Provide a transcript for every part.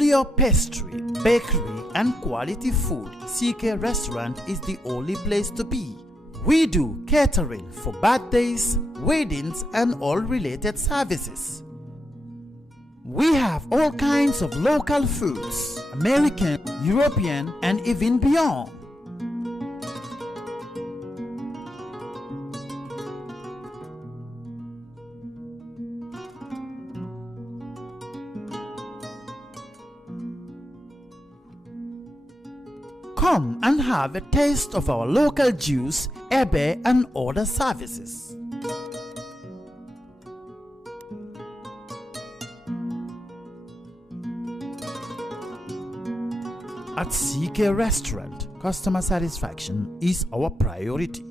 all your pastry, bakery, and quality food, CK Restaurant is the only place to be. We do catering for birthdays, weddings, and all related services. We have all kinds of local foods, American, European, and even beyond. Come and have a taste of our local juice, ebe, and other services. At CK Restaurant, customer satisfaction is our priority.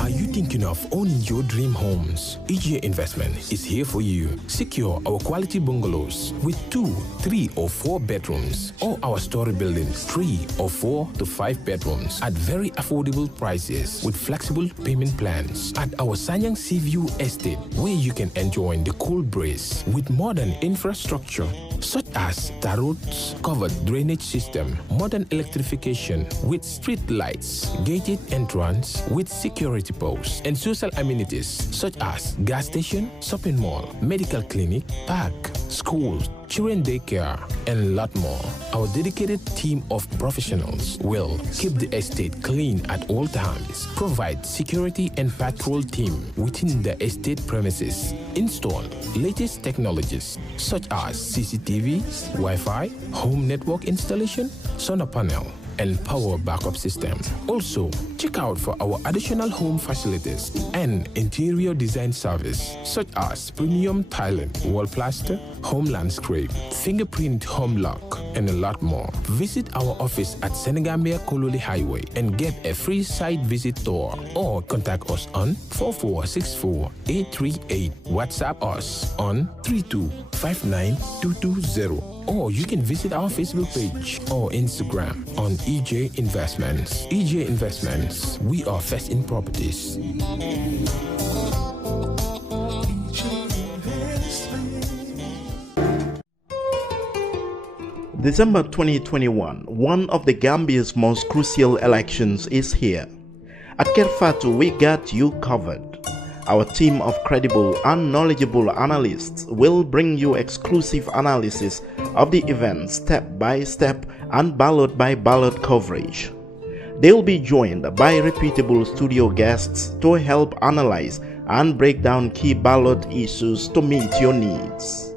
Are you thinking of owning your dream homes? EJ Investment is here for you. Secure our quality bungalows with 2, 3, or 4 bedrooms, or our story buildings, 3 or 4 to 5 bedrooms at very affordable prices with flexible payment plans at our Sanyang Seaview Estate, where you can enjoy the cool breeze with modern infrastructure such as tar roads, covered drainage system, modern electrification with street lights, gated entrance with security posts, and social amenities such as gas station, shopping mall, medical clinic, park, schools, children daycare, and a lot more. Our dedicated team of professionals will keep the estate clean at all times, provide security and patrol team within the estate premises, install latest technologies such as CCTV, Wi-Fi, home network installation, solar panel, and power backup system. Also, check out for our additional home facilities and interior design service such as premium tiling, wall plaster, home landscape, fingerprint home lock, and a lot more. Visit our office at Senegambia Kololi Highway and get a free site visit tour, or contact us on 4464-838. WhatsApp us on 3259220. Or you can visit our Facebook page or Instagram on EJ Investments. EJ Investments, we are first in properties. December 2021, one of the Gambia's most crucial elections is here. At Kerr Fatou, we got you covered. Our team of credible and knowledgeable analysts will bring you exclusive analysis of the event step by step and ballot by ballot coverage. They'll be joined by reputable studio guests to help analyze and break down key ballot issues to meet your needs.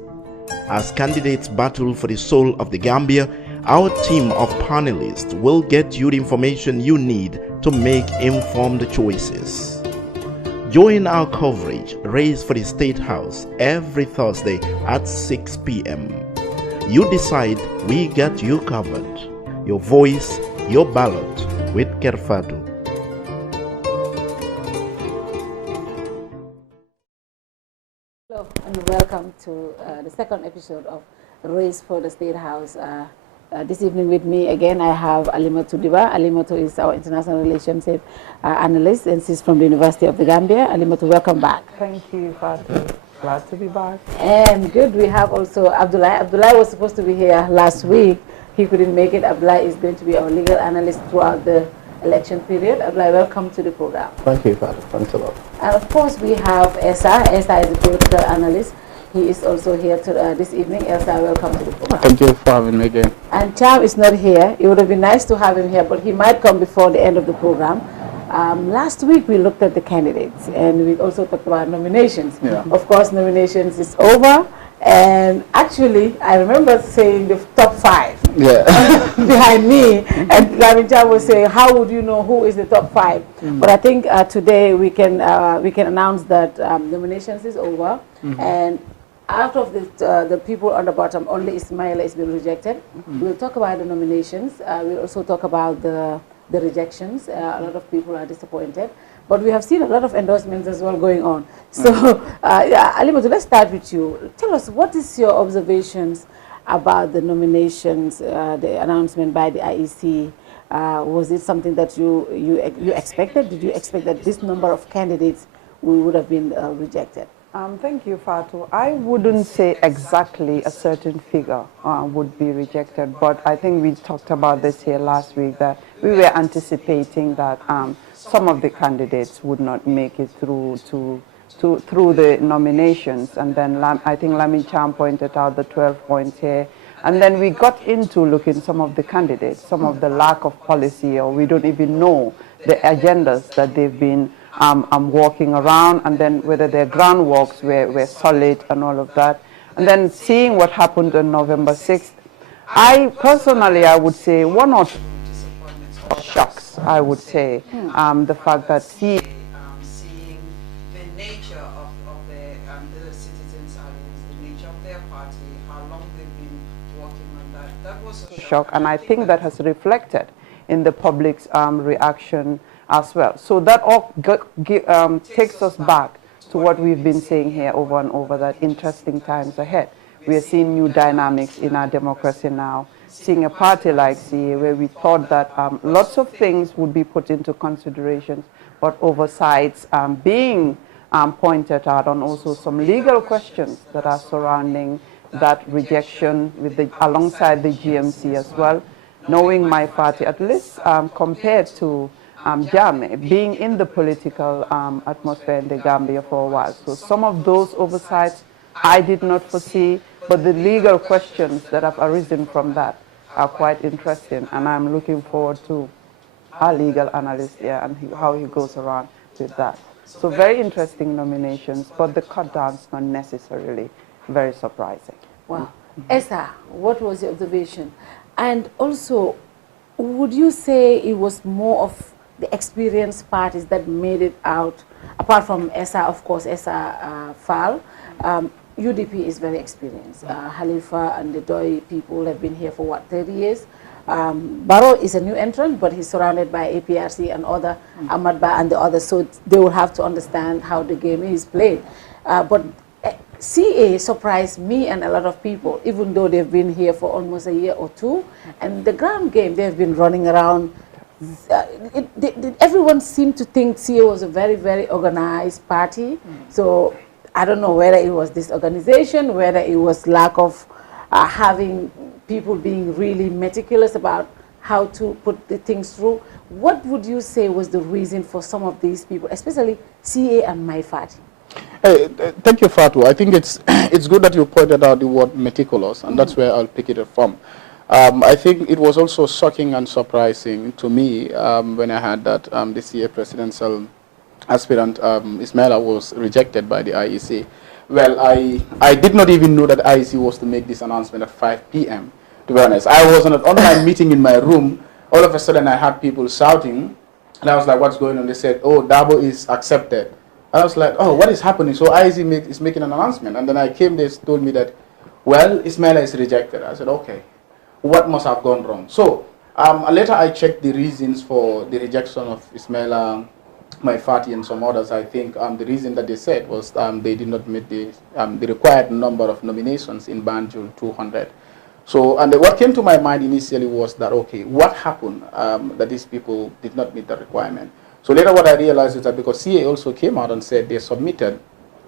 As candidates battle for the soul of the Gambia, our team of panelists will get you the information you need to make informed choices. Join our coverage, Race for the State House, every Thursday at 6 p.m. You decide, we got you covered. Your voice, your ballot with Kerr Fatou. Hello and welcome to the second episode of Race for the State House. This evening with me again I have Alimatu Diba. Alimatu is our international relationship analyst, and she's from the University of the Gambia. Alimatu, welcome back. Thank you, Fatou. Glad to be back. And good, we have also Abdullah. Abdullah was supposed to be here last week. He couldn't make it. Abdullah is going to be our legal analyst throughout the election period. Abdullah, welcome to the program. Thank you, Fatou. Thanks a lot. And of course we have Esa. Esa is a political analyst. He is also here this evening. Elsa, welcome to the program. Thank you for having me again. And Cham is not here. It would have been nice to have him here, but he might come before the end of the program. Last week we looked at the candidates, and we also talked about nominations. Yeah. Of course, nominations is over, and actually I remember saying the top 5 behind me, and Gavin Cham was saying, how would you know who is the top 5? But I think today we can announce that nominations is over, and out of the people on the bottom, only Ismaila has been rejected. We'll talk about the nominations. We'll also talk about the rejections. A lot of people are disappointed. But we have seen a lot of endorsements as well going on. So, Alimatu, let's start with you. Tell us, what is your observations about the nominations, the announcement by the IEC? Was it something that you expected? Did you expect that this number of candidates we would have been rejected? Thank you, Fatou. I wouldn't say exactly a certain figure would be rejected, but I think we talked about this here last week, that we were anticipating that some of the candidates would not make it through through the nominations, and then I think Lamin Cham pointed out the 12 points here. And then we got into looking some of the candidates, some of the lack of policy, or we don't even know the agendas that they've been walking around, and then whether their groundworks were solid and all of that. And then seeing what happened on November 6th, I would say one or two disappointments or shocks, I would say. The fact that seeing the nature of the citizens' alliance, the nature of their party, how long they've been working on that was a shock. And I think that has reflected in the public's reaction as well. So that all takes us back to what we've been saying here over and over, that interesting times ahead. We are seeing new dynamics in our democracy now, seeing a party like CA where we thought that lots of things would be put into consideration, but oversights being pointed out, and also some legal questions that are surrounding that rejection alongside the GMC as well. Knowing my party, at least compared to Jame, being in the political atmosphere in the Gambia for a while. So some of those oversights I did not foresee, but the legal questions that have arisen from that are quite interesting, and I'm looking forward to our legal analyst here and how he goes around with that. So very interesting nominations, but the cut downs not necessarily very surprising. Wow. Esther, what was your observation? And also, would you say it was more of the experienced parties that made it out, apart from ESA, of course, ESA Fall? UDP is very experienced. Halifa and the Doi people have been here for, what, 30 years? Barrow is a new entrant, but he's surrounded by APRC and other, Ahmad Ba and the others, so they will have to understand how the game is played. But CA surprised me and a lot of people, even though they've been here for almost a year or two. And the ground game, they've been running around. Everyone seemed to think CA was a very, very organized party. So I don't know whether it was disorganization, whether it was lack of having people being really meticulous about how to put the things through. What would you say was the reason for some of these people, especially CA and my party? Thank you, Fatou. I think it's good that you pointed out the word meticulous, and that's where I'll pick it from. I think it was also shocking and surprising to me when I heard that the CA presidential aspirant Ismaila was rejected by the IEC. Well, I did not even know that IEC was to make this announcement at 5 p.m. To be honest, I was on an online meeting in my room. All of a sudden, I had people shouting, and I was like, "What's going on?" They said, "Oh, Dabo is accepted." I was like, "Oh, what is happening?" So IEC is making an announcement, and then I came. They told me that, "Well, Ismaila is rejected." I said, "Okay, what must have gone wrong?" So later, I checked the reasons for the rejection of Ismaila, my party, and some others. I think the reason that they said was they did not meet the required number of nominations in Banjul, 200. So, and what came to my mind initially was that, okay, what happened that these people did not meet the requirement? So later what I realized is that because CA also came out and said they submitted,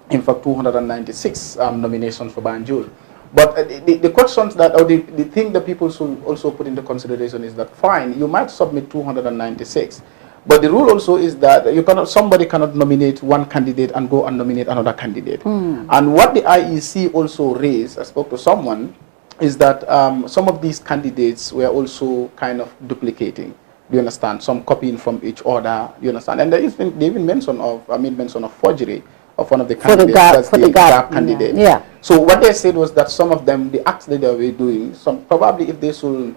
in fact, 296 nominations for Banjul. But the questions that, or the thing that people should also put into consideration is that, fine, you might submit 296, but the rule also is that somebody cannot nominate one candidate and go and nominate another candidate. And what the IEC also raised, I spoke to someone, is that some of these candidates were also kind of duplicating. Do you understand? Some copying from each other. You understand? And they even mention of forgery of one of the candidates. That's the GAP candidate. Yeah. So what they said was that some of them, the acts that they were doing, probably if they should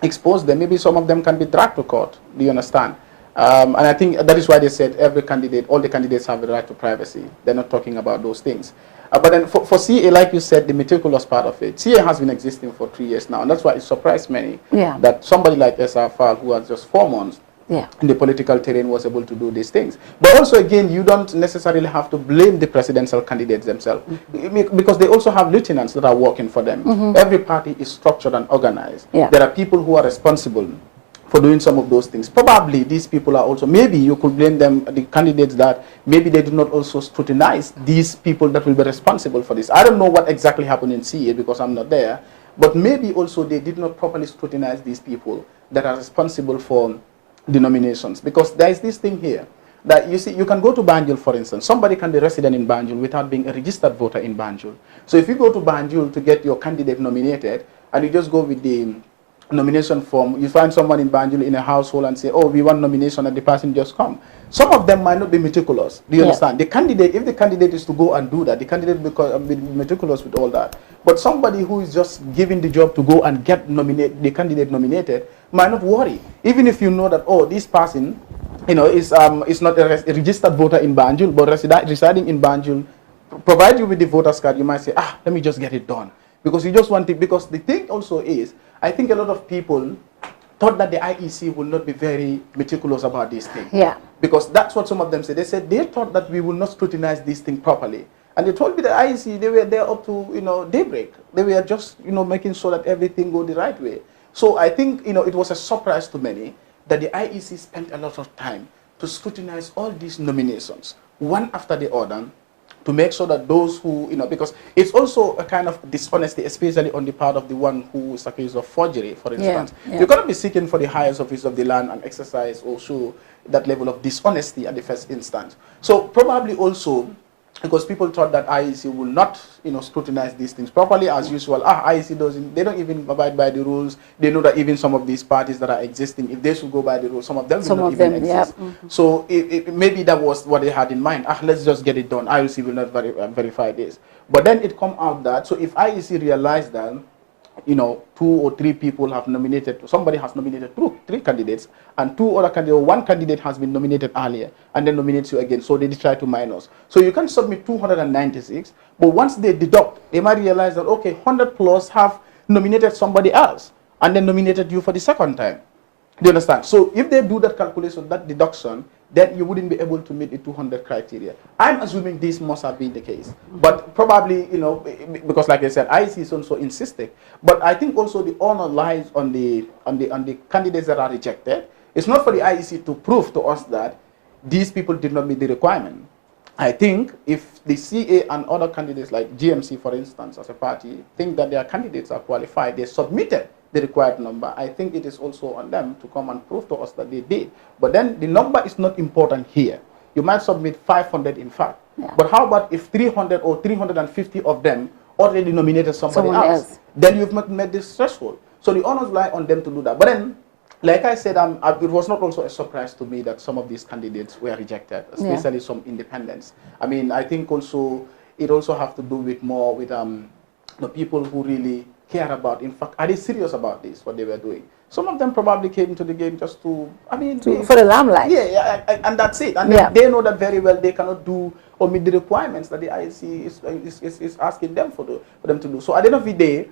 expose them, maybe some of them can be dragged to court. Do you understand? And I think that is why they said every candidate, all the candidates have the right to privacy. They're not talking about those things. But then for CA, like you said, the meticulous part of it, CA has been existing for 3 years now, and that's why it surprised many that somebody like SRFAL, who has just 4 months in the political terrain, was able to do these things. But also, again, you don't necessarily have to blame the presidential candidates themselves, because they also have lieutenants that are working for them. Every party is structured and organized. There are people who are responsible for doing some of those things. Probably these people are also, maybe you could blame them, the candidates, that maybe they do not also scrutinize these people that will be responsible for this. I don't know what exactly happened in CA because I'm not there, but maybe also they did not properly scrutinize these people that are responsible for the nominations. Because there is this thing here, that you see, you can go to Banjul, for instance. Somebody can be resident in Banjul without being a registered voter in Banjul. So if you go to Banjul to get your candidate nominated, and you just go with the nomination form, you find someone in Banjul in a household and say, oh, we want nomination, and the person just come. Some of them might not be meticulous. Do you understand? The candidate, if the candidate is to go and do that, the candidate will be meticulous with all that. But somebody who is just given the job to go and get the candidate nominated might not worry. Even if you know that, oh, this person, you know, is not a registered voter in Banjul, but residing in Banjul, provide you with the voter's card, you might say, ah, let me just get it done. Because you just want it, because the thing also is, I think a lot of people thought that the IEC will not be very meticulous about this thing. Yeah. Because that's what some of them said. They said they thought that we will not scrutinize this thing properly. And they told me the IEC, they were there up to, you know, daybreak. They were just, you know, making sure that everything go the right way. So I think, you know, it was a surprise to many that the IEC spent a lot of time to scrutinize all these nominations, one after the other, to make sure that those who, you know, because it's also a kind of dishonesty, especially on the part of the one who is accused of forgery, for instance. Yeah. You cannot be seeking for the highest office of the land and exercise or show that level of dishonesty at the first instance. So probably also, because people thought that IEC will not, you know, scrutinize these things properly as usual. IEC doesn't, they don't even abide by the rules. They know that even some of these parties that are existing, if they should go by the rules, some of them will not even exist. Yeah. So maybe that was what they had in mind. Let's just get it done. IEC will not verify this. But then it come out that, so if IEC realized that, you know, 2 or 3 people have nominated, somebody has nominated 3 candidates, and 2 other candidates, one candidate has been nominated earlier, and then nominates you again, so they try to minus. So you can submit 296, but once they deduct, they might realize that, okay, 100 plus have nominated somebody else, and then nominated you for the second time. Do you understand? So if they do that calculation, that deduction, then you wouldn't be able to meet the 200 criteria. I'm assuming this must have been the case. But probably, you know, because like I said, IEC is also insisting. But I think also the honor lies on the candidates that are rejected. It's not for the IEC to prove to us that these people did not meet the requirement. I think if the CA and other candidates like GMC, for instance, as a party, think that their candidates are qualified, they submitted the required number, I think it is also on them to come and prove to us that they did. But then the number is not important here. You might submit 500 in fact. Yeah. But how about if 300 or 350 of them already nominated somebody else? Then you've not met this threshold. So the honors lie on them to do that. But then, like I said, it was not also a surprise to me that some of these candidates were rejected, especially some independents. I mean, I think also it also has to do with more with the people who really care about, in fact, are they serious about this, what they were doing? Some of them probably came to the game just to, I mean, for the limelight. Yeah, and that's it. And they know that very well they cannot do or meet the requirements that the IEC is asking them for them to do. So at the end of the day,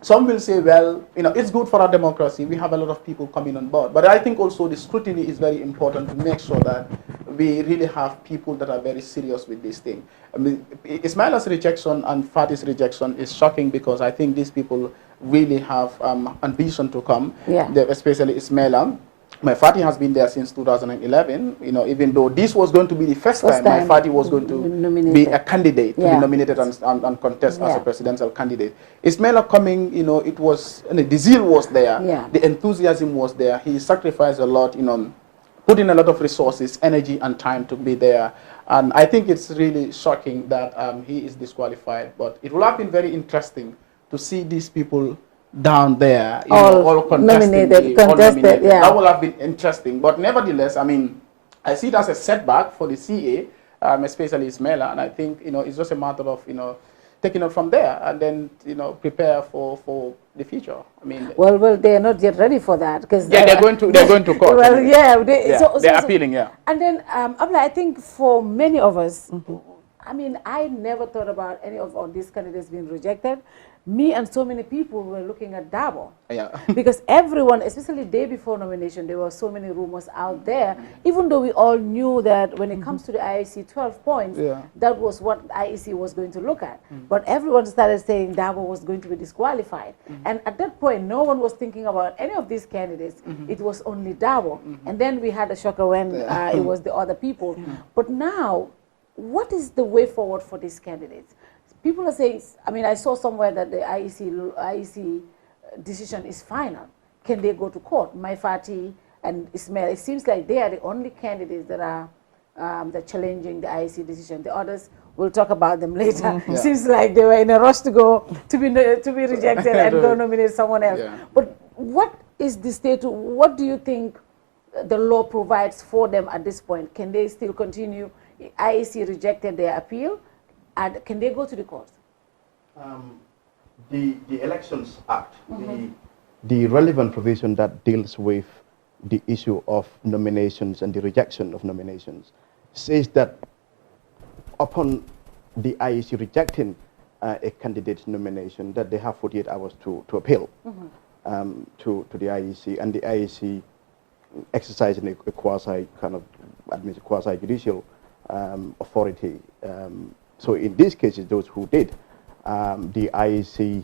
some will say, well, you know, it's good for our democracy. We have a lot of people coming on board. But I think also the scrutiny is very important to make sure that we really have people that are very serious with this thing. I mean, Ismaila's rejection and Fatou's rejection is shocking because I think these people really have ambition to come, especially Ismaila. My Fatou has been there since 2011, you know, even though this was going to be the first time my Fatou was going to be a candidate, to be nominated and contest as a presidential candidate. Ismaila coming, you know, it was, the zeal was there, the enthusiasm was there. He sacrificed a lot, you know, put in a lot of resources, energy and time to be there. And I think it's really shocking that he is disqualified, but it will have been very interesting to see these people down there, you know, all contested. That will have been interesting. But nevertheless, I mean, I see it as a setback for the CA, especially Ismaila, and I think, you know, it's just a matter of, you know, taking it from there and then, you know, prepare for the future. I mean, well, they are not yet ready for that because they're going to court. Well, they're appealing. And then, Abla, I think for many of us, I mean, I never thought about any of these candidates being rejected. me and so many people were looking at Dabo. Yeah. Because everyone, especially day before nomination, there were so many rumors out there, even though we all knew that when it comes to the IEC 12 points, that was what IEC was going to look at. But everyone started saying Dabo was going to be disqualified. And at that point, no one was thinking about any of these candidates. It was only Dabo. And then we had a shocker when it was the other people. But now, what is the way forward for these candidates? People are saying, I mean, I saw somewhere that the IEC decision is final. Can they go to court? Fatou and Ismail, it seems like they are the only candidates that are challenging the IEC decision. The others, we'll talk about them later. Seems like they were in a rush to be rejected and go nominate someone else. But what is the state? What do you think the law provides for them at this point? Can they still continue? IEC rejected their appeal. And can they go to the court? The Elections Act, the relevant provision that deals with the issue of nominations and the rejection of nominations, says that upon the IEC rejecting a candidate's nomination, that they have 48 hours to appeal to the IEC, and the IEC exercising a quasi-judicial authority. So in these cases, those who did, the IEC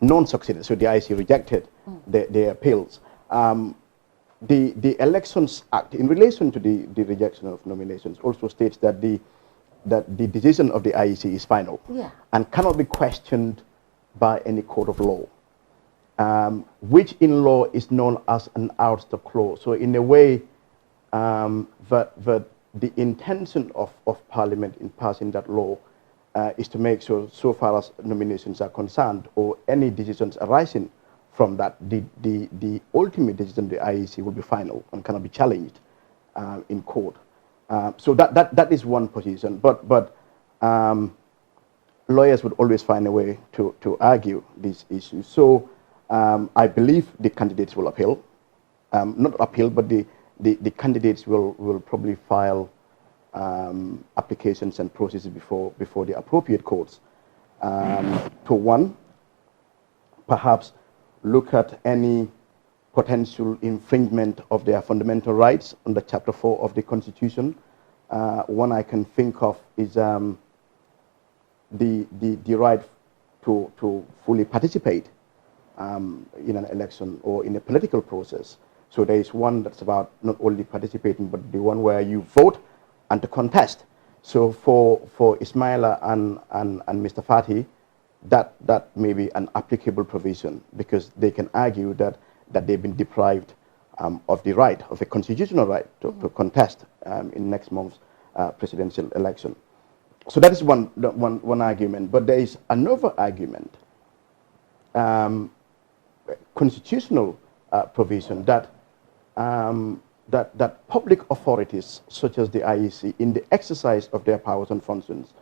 non-succeeded, so the IEC rejected their appeals. The Elections Act, in relation to the rejection of nominations, also states that the decision of the IEC is final and cannot be questioned by any court of law, which in law is known as an outstep clause. So in a way, that the intention of Parliament in passing that law is to make sure, so far as nominations are concerned, or any decisions arising from that, the ultimate decision of the IEC will be final and cannot be challenged in court. So that is one position. But lawyers would always find a way to argue these issues. So I believe the candidates will appeal, not appeal, but the candidates will probably file applications and processes before the appropriate courts to one, perhaps look at any potential infringement of their fundamental rights under Chapter 4 of the Constitution. One I can think of is the right to fully participate in an election or in a political process. So there is one that's about not only participating, but the one where you vote and to contest. So for Ismaila and Mr. Fatou, that may be an applicable provision, because they can argue that they've been deprived of the right, of a constitutional right to contest in next month's presidential election. So that is one argument. But there is another argument, constitutional provision that that public authorities, such as the IEC, in the exercise of their powers and functions,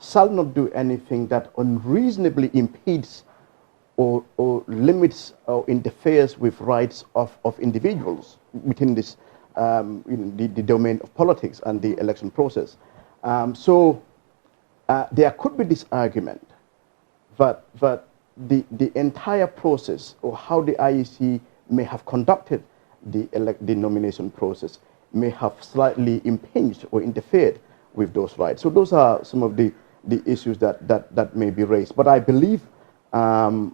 shall not do anything that unreasonably impedes or limits or interferes with rights of individuals within this the domain of politics and the election process. So there could be this argument that the entire process, or how the IEC may have conducted the nomination process, may have slightly impinged or interfered with those rights. So those are some of the issues that may be raised. But I believe CA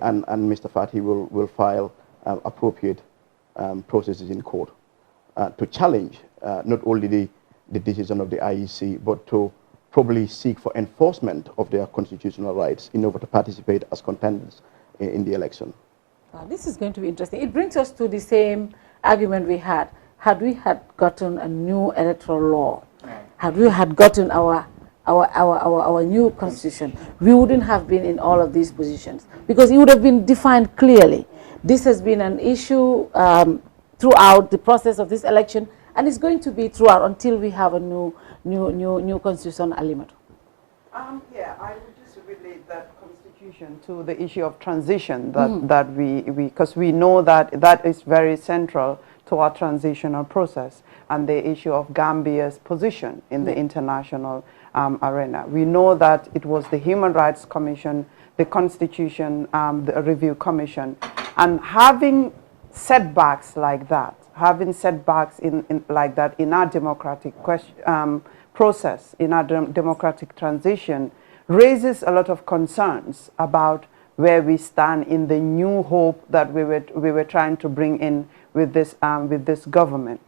and Mr. Fatou will file appropriate processes in court to challenge not only the decision of the IEC, but to probably seek for enforcement of their constitutional rights in order to participate as contenders in the election. This is going to be interesting. It brings us to the same argument we had. Had we had gotten a new electoral law, had we had gotten our new constitution, we wouldn't have been in all of these positions, because it would have been defined clearly. This has been an issue throughout the process of this election, and it's going to be throughout until we have a new constitution, Alimatu. Yeah, I would just relate that constitution to the issue of transition that because we know that is very central to our transitional process, and the issue of Gambia's position in the international arena. We know that it was the Human Rights Commission, the Constitution, the Review Commission, and having setbacks like that, having setbacks like that in our democratic process, in our democratic transition, raises a lot of concerns about where we stand in the new hope that we were trying to bring in with this government.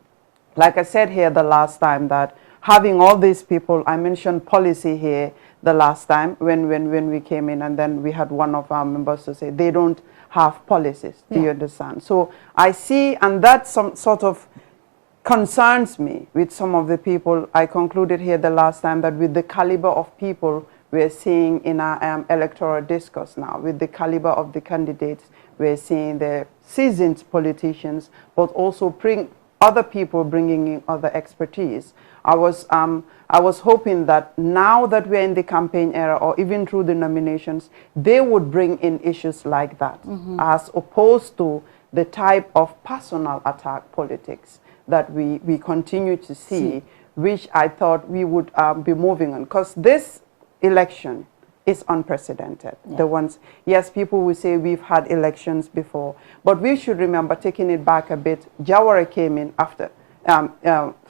Like I said here the last time, that having all these people, I mentioned policy here the last time when we came in, and then we had one of our members to say they don't have policies. Do you understand? So I see, and that some sort of concerns me with some of the people. I concluded here the last time that with the caliber of people we're seeing in our electoral discourse now, with the caliber of the candidates, we're seeing the seasoned politicians, but also other people bringing in other expertise. I was hoping that now that we're in the campaign era, or even through the nominations, they would bring in issues like that, as opposed to the type of personal attack politics that we continue to see, which I thought we would be moving on. Because this election is unprecedented. The ones, yes, people will say we've had elections before, but we should remember, taking it back a bit, Jawara came in after,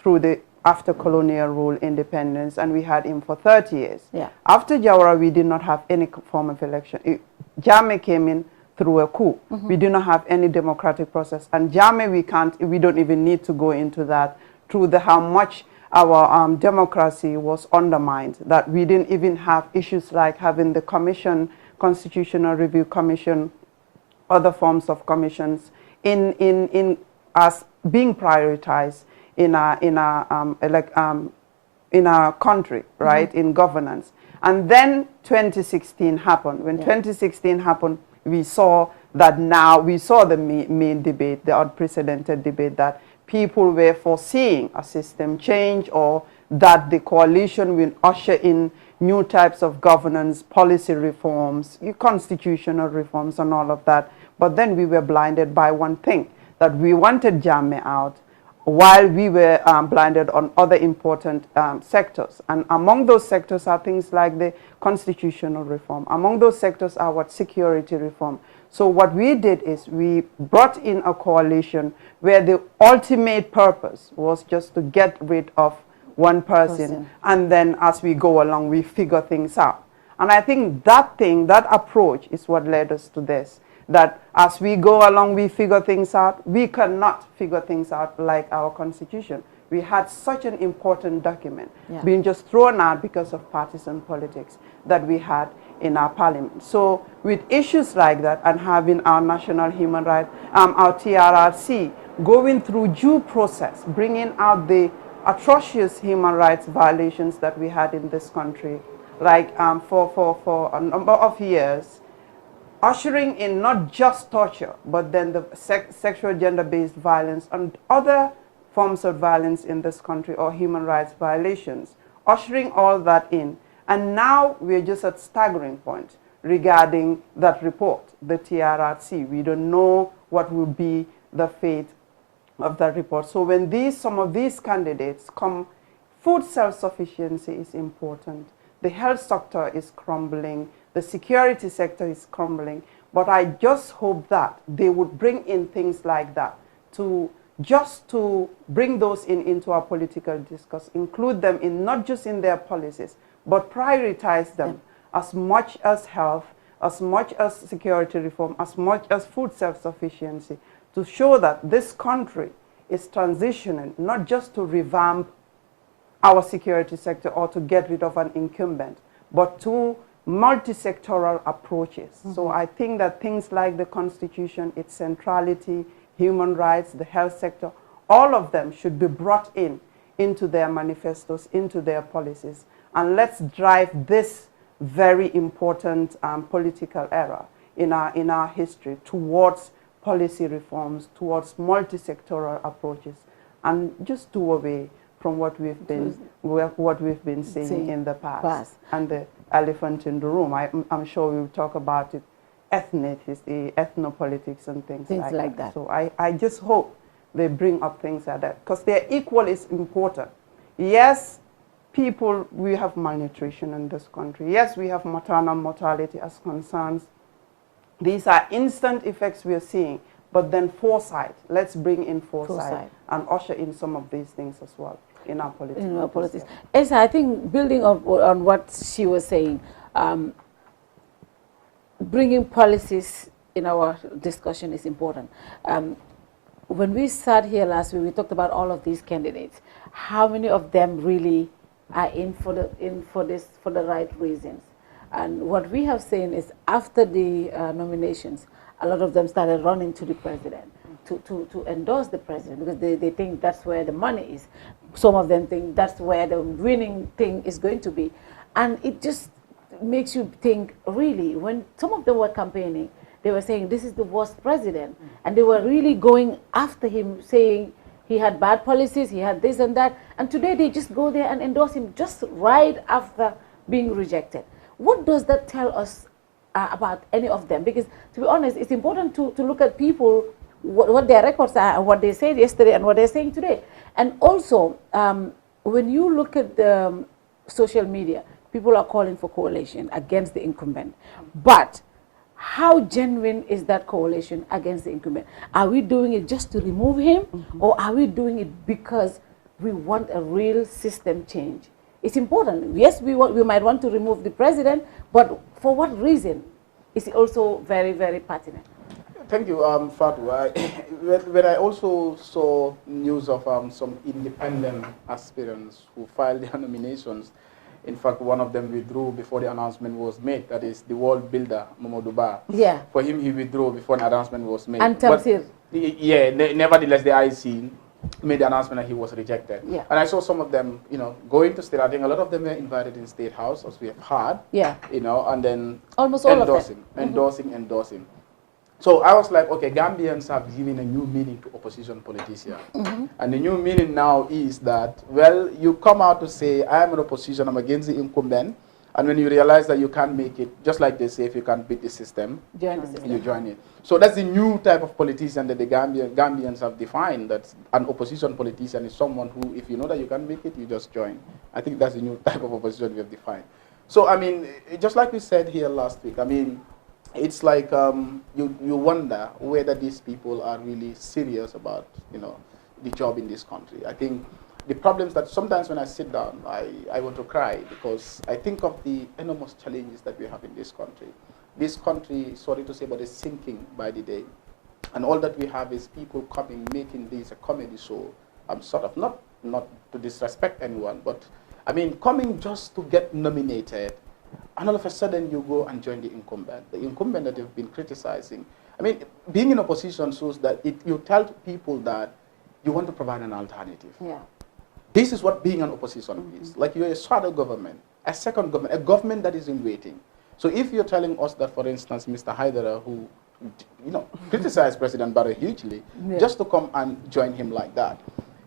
through the after colonial rule, independence, and we had him for 30 years. After Jawara, we did not have any form of election. Jammeh came in through a coup. We do not have any democratic process. And Jammeh, we don't even need to go into that, through how much our democracy was undermined, that we didn't even have issues like having the commission, Constitutional Review Commission, other forms of commissions as being prioritized in our country, right, in governance. And then 2016 happened. When 2016 happened, we saw that we saw the main debate, the unprecedented debate, that people were foreseeing a system change, or that the coalition will usher in new types of governance, policy reforms, constitutional reforms, and all of that. But then we were blinded by one thing, that we wanted Jammeh out, while we were blinded on other important sectors. And among those sectors are things like the constitutional reform. Among those sectors are security reform. So what we did is we brought in a coalition where the ultimate purpose was just to get rid of one person. And then as we go along, we figure things out. And I think that approach is what led us to this, that as we go along, we figure things out. We cannot figure things out like our Constitution. We had such an important document being just thrown out because of partisan politics that we had in our parliament. So with issues like that, and having our National Human Rights, our TRRC, going through due process, bringing out the atrocious human rights violations that we had in this country, like for a number of years, ushering in not just torture, but then the sexual gender-based violence and other forms of violence in this country, or human rights violations, ushering all that in. And now we're just at staggering point regarding that report, the TRRC. We don't know what will be the fate of that report. So when some of these candidates come, food self-sufficiency is important. The health sector is crumbling. The security sector is crumbling. But I just hope that they would bring in things like that to bring those into our political discourse, include them in not just in their policies, but prioritize them as much as health, as much as security reform, as much as food self-sufficiency, to show that this country is transitioning not just to revamp our security sector or to get rid of an incumbent, but to multi-sectoral approaches. So I think that things like the Constitution, its centrality, human rights, the health sector, all of them should be brought into their manifestos, into their policies. And let's drive this very important political era in our history towards policy reforms, towards multi-sectoral approaches, and just do away from what we've been seeing in the past. And the elephant in the room, I'm sure we'll talk about it, ethnicity, ethnopolitics, and things like that. So I just hope they bring up things like that, because their equal is important. Yes, people, we have malnutrition in this country. Yes, we have maternal mortality as concerns. These are instant effects we are seeing, but then foresight. Let's bring in foresight and usher in some of these things as well in our politics. In our politics. Yes, I think building on what she was saying, bringing policies in our discussion is important. When we sat here last week, we talked about all of these candidates. How many of them really are in for the right reasons? And what we have seen is after the nominations, a lot of them started running to the president to endorse the president because they think that's where the money is. Some of them think that's where the winning thing is going to be. And it just makes you think, really, when some of them were campaigning, they were saying this is the worst president. And they were really going after him, saying he had bad policies, he had this and that. And today they just go there and endorse him just right after being rejected. What does that tell us about any of them? Because to be honest, it's important to look at people, what their records are, and what they said yesterday and what they're saying today. And also, when you look at the social media, people are calling for coalition against the incumbent. But how genuine is that coalition against the incumbent? Are we doing it just to remove him, or are we doing it because we want a real system change? It's important. Yes, we might want to remove the president, but for what reason? Is also very, very pertinent. Thank you, Fatou. When I also saw news of some independent aspirants who filed their nominations, in fact, one of them withdrew before the announcement was made. That is the world builder, Mamadou Ba. Yeah. For him, he withdrew before the announcement was made. And Tamsir. Yeah, nevertheless, the IC made the announcement that he was rejected. Yeah. And I saw some of them, going to state. I think a lot of them were invited in State House, as we have heard. Yeah. And then almost all of them. Endorsing. So I was like, okay, Gambians have given a new meaning to opposition politicians. And the new meaning now is that, well, you come out to say, I am in opposition, I'm against the incumbent. And when you realize that you can't make it, just like they say, if you can't beat the system, you join it. So that's the new type of politician that the Gambians have defined, that an opposition politician is someone who, if you know that you can't make it, you just join. I think that's the new type of opposition we have defined. So, I mean, just like we said here last week, I mean, it's like you wonder whether these people are really serious about, the job in this country. I think the problems that sometimes when I sit down, I want to cry because I think of the enormous challenges that we have in this country. This country, sorry to say, but is sinking by the day. And all that we have is people coming, making this a comedy show. I'm sort of not to disrespect anyone, but I mean, coming just to get nominated, and all of a sudden you go and join the incumbent that you've been criticizing. I mean, being in opposition shows that you tell people that you want to provide an alternative. Yeah. This is what being an opposition is. Like you're a shadow government, a second government, a government that is in waiting. So if you're telling us that, for instance, Mr. Haidara, who criticized President Barrow hugely, just to come and join him like that,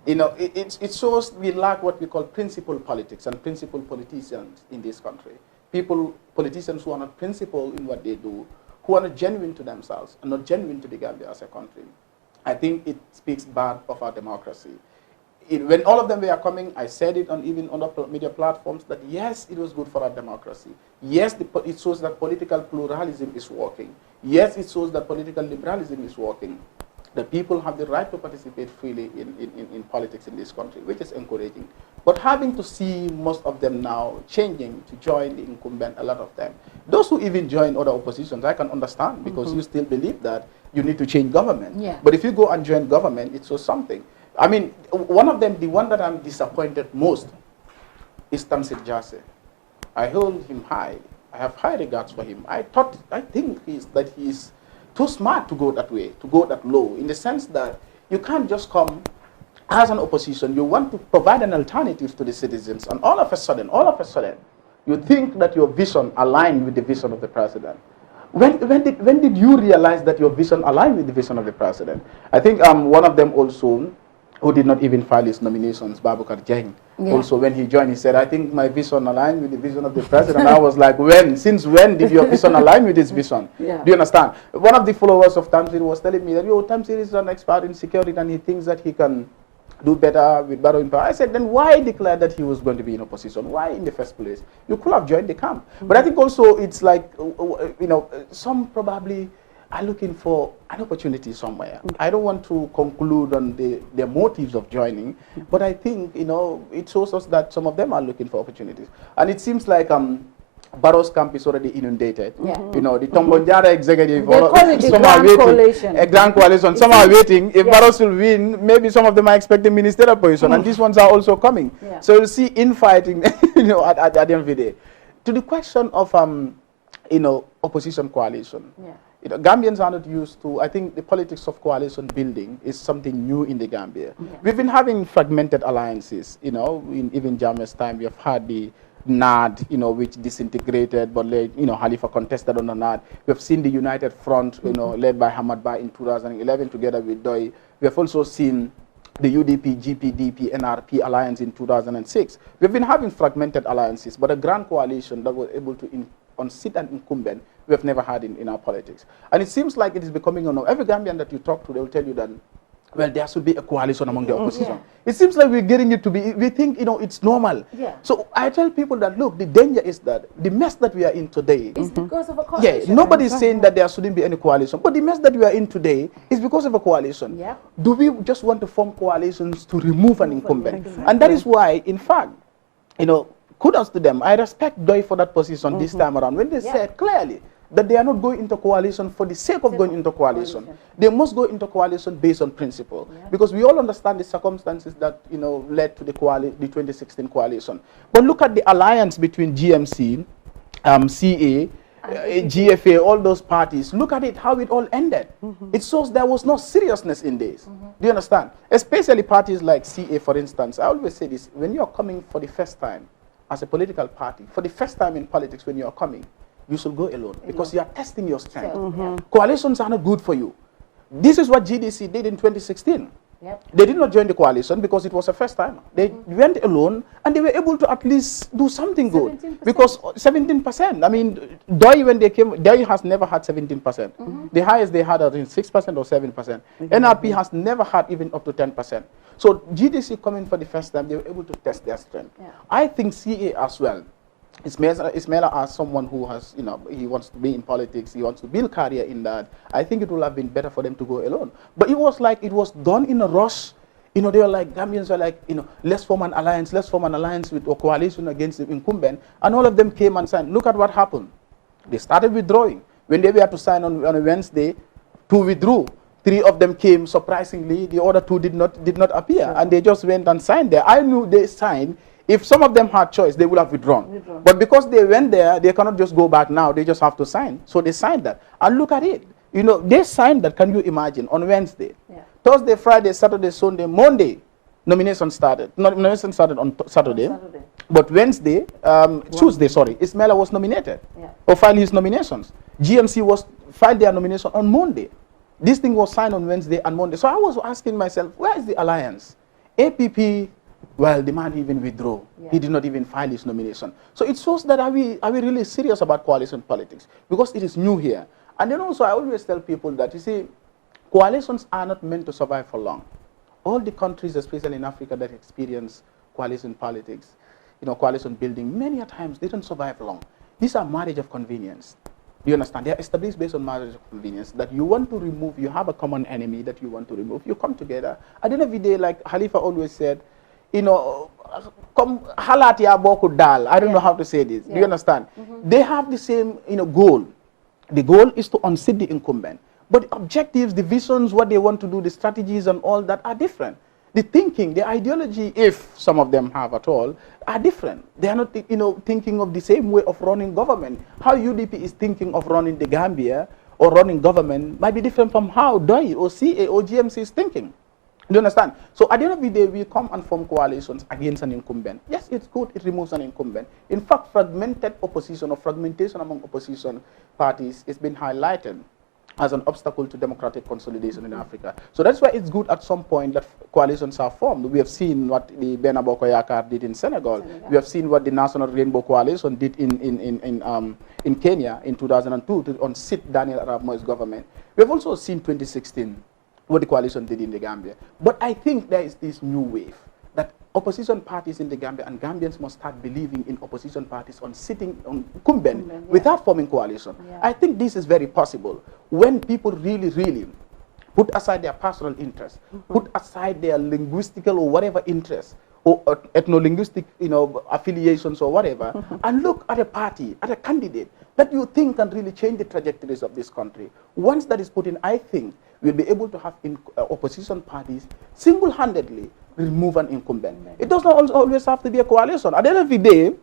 it shows we lack what we call principled politics and principled politicians in this country. Politicians who are not principled in what they do, who are not genuine to themselves and not genuine to the Gambia as a country. I think it speaks bad of our democracy. When all of them were coming, I said it even on the media platforms that yes, it was good for our democracy. Yes, it shows that political pluralism is working. Yes, it shows that political liberalism is working. The people have the right to participate freely in politics in this country, which is encouraging. But having to see most of them now changing to join the incumbent, a lot of them. Those who even join other oppositions, I can understand because you still believe that you need to change government. Yeah. But if you go and join government, it shows something. I mean, one of them, the one that I'm disappointed most, is Tamsir Jase. I hold him high. I have high regards for him. I think he's too smart to go that way, to go that low, in the sense that you can't just come as an opposition. You want to provide an alternative to the citizens, and all of a sudden, you think that your vision aligned with the vision of the president. When did you realize that your vision aligned with the vision of the president? I think one of them also, who did not even file his nominations, Babukar Jeng. Yeah. Also, when he joined, he said, I think my vision aligned with the vision of the president. I was like, since when did your vision align with his vision? Yeah. Do you understand? One of the followers of Tamsir was telling me that, Tamsir is an expert in security and he thinks that he can do better with Barrow in power. I said, then why declare that he was going to be in opposition? Why in the first place? You could have joined the camp. But I think also it's like, some probably are looking for an opportunity somewhere. I don't want to conclude on their motives of joining, but I think, it shows us that some of them are looking for opportunities. And it seems like Barrow's camp is already inundated. Yeah. The Tombonjara executive, some are waiting. A grand coalition. Some are waiting. If Barrow will win, maybe some of them are expecting ministerial position, and these ones are also coming. Yeah. So you'll see infighting, at the end of the day. To the question of, opposition coalition. Yeah. Gambians are not used to, I think the politics of coalition building is something new in the Gambia. Yeah. We've been having fragmented alliances, in even Jammeh's time. We have had the NAD, which disintegrated, but Halifa contested on the NAD. We have seen the United Front, led by Hamad Ba in 2011 together with Doi. We have also seen the UDP, GPDP, NRP alliance in 2006. We've been having fragmented alliances, but a grand coalition that was able to unseat an incumbent, we have never had in our politics. And it seems like it is becoming, every Gambian that you talk to, they will tell you that, well, there should be a coalition among the opposition. Yeah. It seems like we're getting it to be, we think, it's normal. Yeah. So I tell people that, look, the danger is that the mess that we are in today is because of a coalition. Yeah, nobody is saying that there shouldn't be any coalition, but the mess that we are in today is because of a coalition. Yeah. Do we just want to form coalitions to remove an incumbent? Exactly. And that is why, in fact, kudos to them. I respect Doi for that position this time around, when they said clearly that they are not going into coalition for the sake of going into coalition. They must go into coalition based on principle. Yeah. Because we all understand the circumstances that led to the 2016 coalition. But look at the alliance between GMC, CA, GFA, all those parties. Look at it, how it all ended. It shows there was no seriousness in this. Do you understand? Especially parties like CA, for instance. I always say this, when you're coming for the first time as a political party, for the first time in politics when you're coming, you should go alone because you are testing your strength. Coalitions are not good for you. This is what GDC did in 2016. Yep. They did not join the coalition because it was a first time. They went alone and they were able to at least do something good. 17%. Because 17%. I mean, Doi, when they came, Doi has never had 17%. The highest they had, I think, 6% or 7%. NRP has never had even up to 10%. So GDC coming for the first time, they were able to test their strength. Yeah. I think CA as well. Ismaila as someone who has, he wants to be in politics, he wants to build career in that. I think it would have been better for them to go alone. But it was like, it was done in a rush. They were like, Gambians were like, let's form an alliance with a coalition against the incumbent. And all of them came and signed. Look at what happened. They started withdrawing. When they were to sign on a Wednesday, 2 withdrew. 3 of them came, surprisingly, the other 2 did not appear. Sure. And they just went and signed there. I knew they signed. If some of them had choice, they would have withdrawn. But because they went there, they cannot just go back now. They just have to sign. So they signed that. And look at it. They signed that, can you imagine, on Wednesday. Yeah. Thursday, Friday, Saturday, Sunday, Monday, nomination started. Nomination started on Saturday. But Wednesday, Tuesday, Ismaila was nominated. Yeah. Or filed his nominations. GMC filed their nomination on Monday. This thing was signed on Wednesday and Monday. So I was asking myself, where is the alliance? APP, well, the man even withdrew. Yeah. He did not even file his nomination. So it shows that are we really serious about coalition politics? Because it is new here. And then also I always tell people that, you see, coalitions are not meant to survive for long. All the countries, especially in Africa, that experience coalition politics, coalition building, many a times they don't survive long. These are marriage of convenience. Do you understand? They are established based on marriage of convenience, that you want to remove, you have a common enemy that you want to remove. You come together. At the end of the day, like Halifa always said, come halati aboku dal. I don't know how to say this. Do you understand? They have the same goal. The goal is to unseat the incumbent. But the objectives, the visions, what they want to do, the strategies and all that are different. The thinking, the ideology, if some of them have at all, are different. They are not thinking of the same way of running government. How UDP is thinking of running the Gambia or running government might be different from how DOI or CA or GMC is thinking. Do you understand? So at the end of the day, we come and form coalitions against an incumbent. Yes, it's good, it removes an incumbent. In fact, fragmented opposition or fragmentation among opposition parties is been highlighted as an obstacle to democratic consolidation in Africa. So that's why it's good at some point that coalitions are formed. We have seen what the Benaboko Yakar did in Senegal. We have seen what the National Rainbow Coalition did in Kenya in 2002 to unseat Daniel Arap Moi's government. We have also seen 2016 what the coalition did in the Gambia. But I think there is this new wave that opposition parties in the Gambia and Gambians must start believing in opposition parties on sitting on Kumben without forming coalition. I think this is very possible when people really put aside their personal interests, put aside their linguistical or whatever interests, or ethno-linguistic, affiliations or whatever, and look at a party, at a candidate that you think can really change the trajectories of this country. Once that is put in, I think we'll be able to have opposition parties single-handedly remove an incumbent. It does not always have to be a coalition. At the end of the day,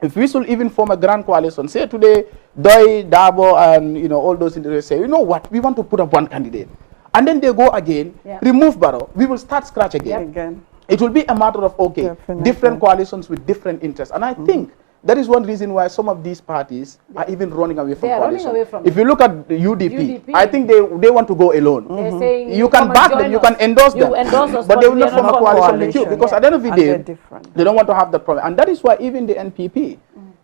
if we should even form a grand coalition, say today, Doi, Dabo, and all those individuals say, you know what, we want to put up one candidate. And then they go again, remove Barrow, we will start scratch again. It will be a matter of, okay, different coalitions with different interests. And I think that is one reason why some of these parties are even running away from coalition. If you look at the UDP, I think they want to go alone. They're saying you can back them, you can endorse them, but they will not form a coalition with you, because at the end of the day, they don't want to have that problem. And that is why even the NPP,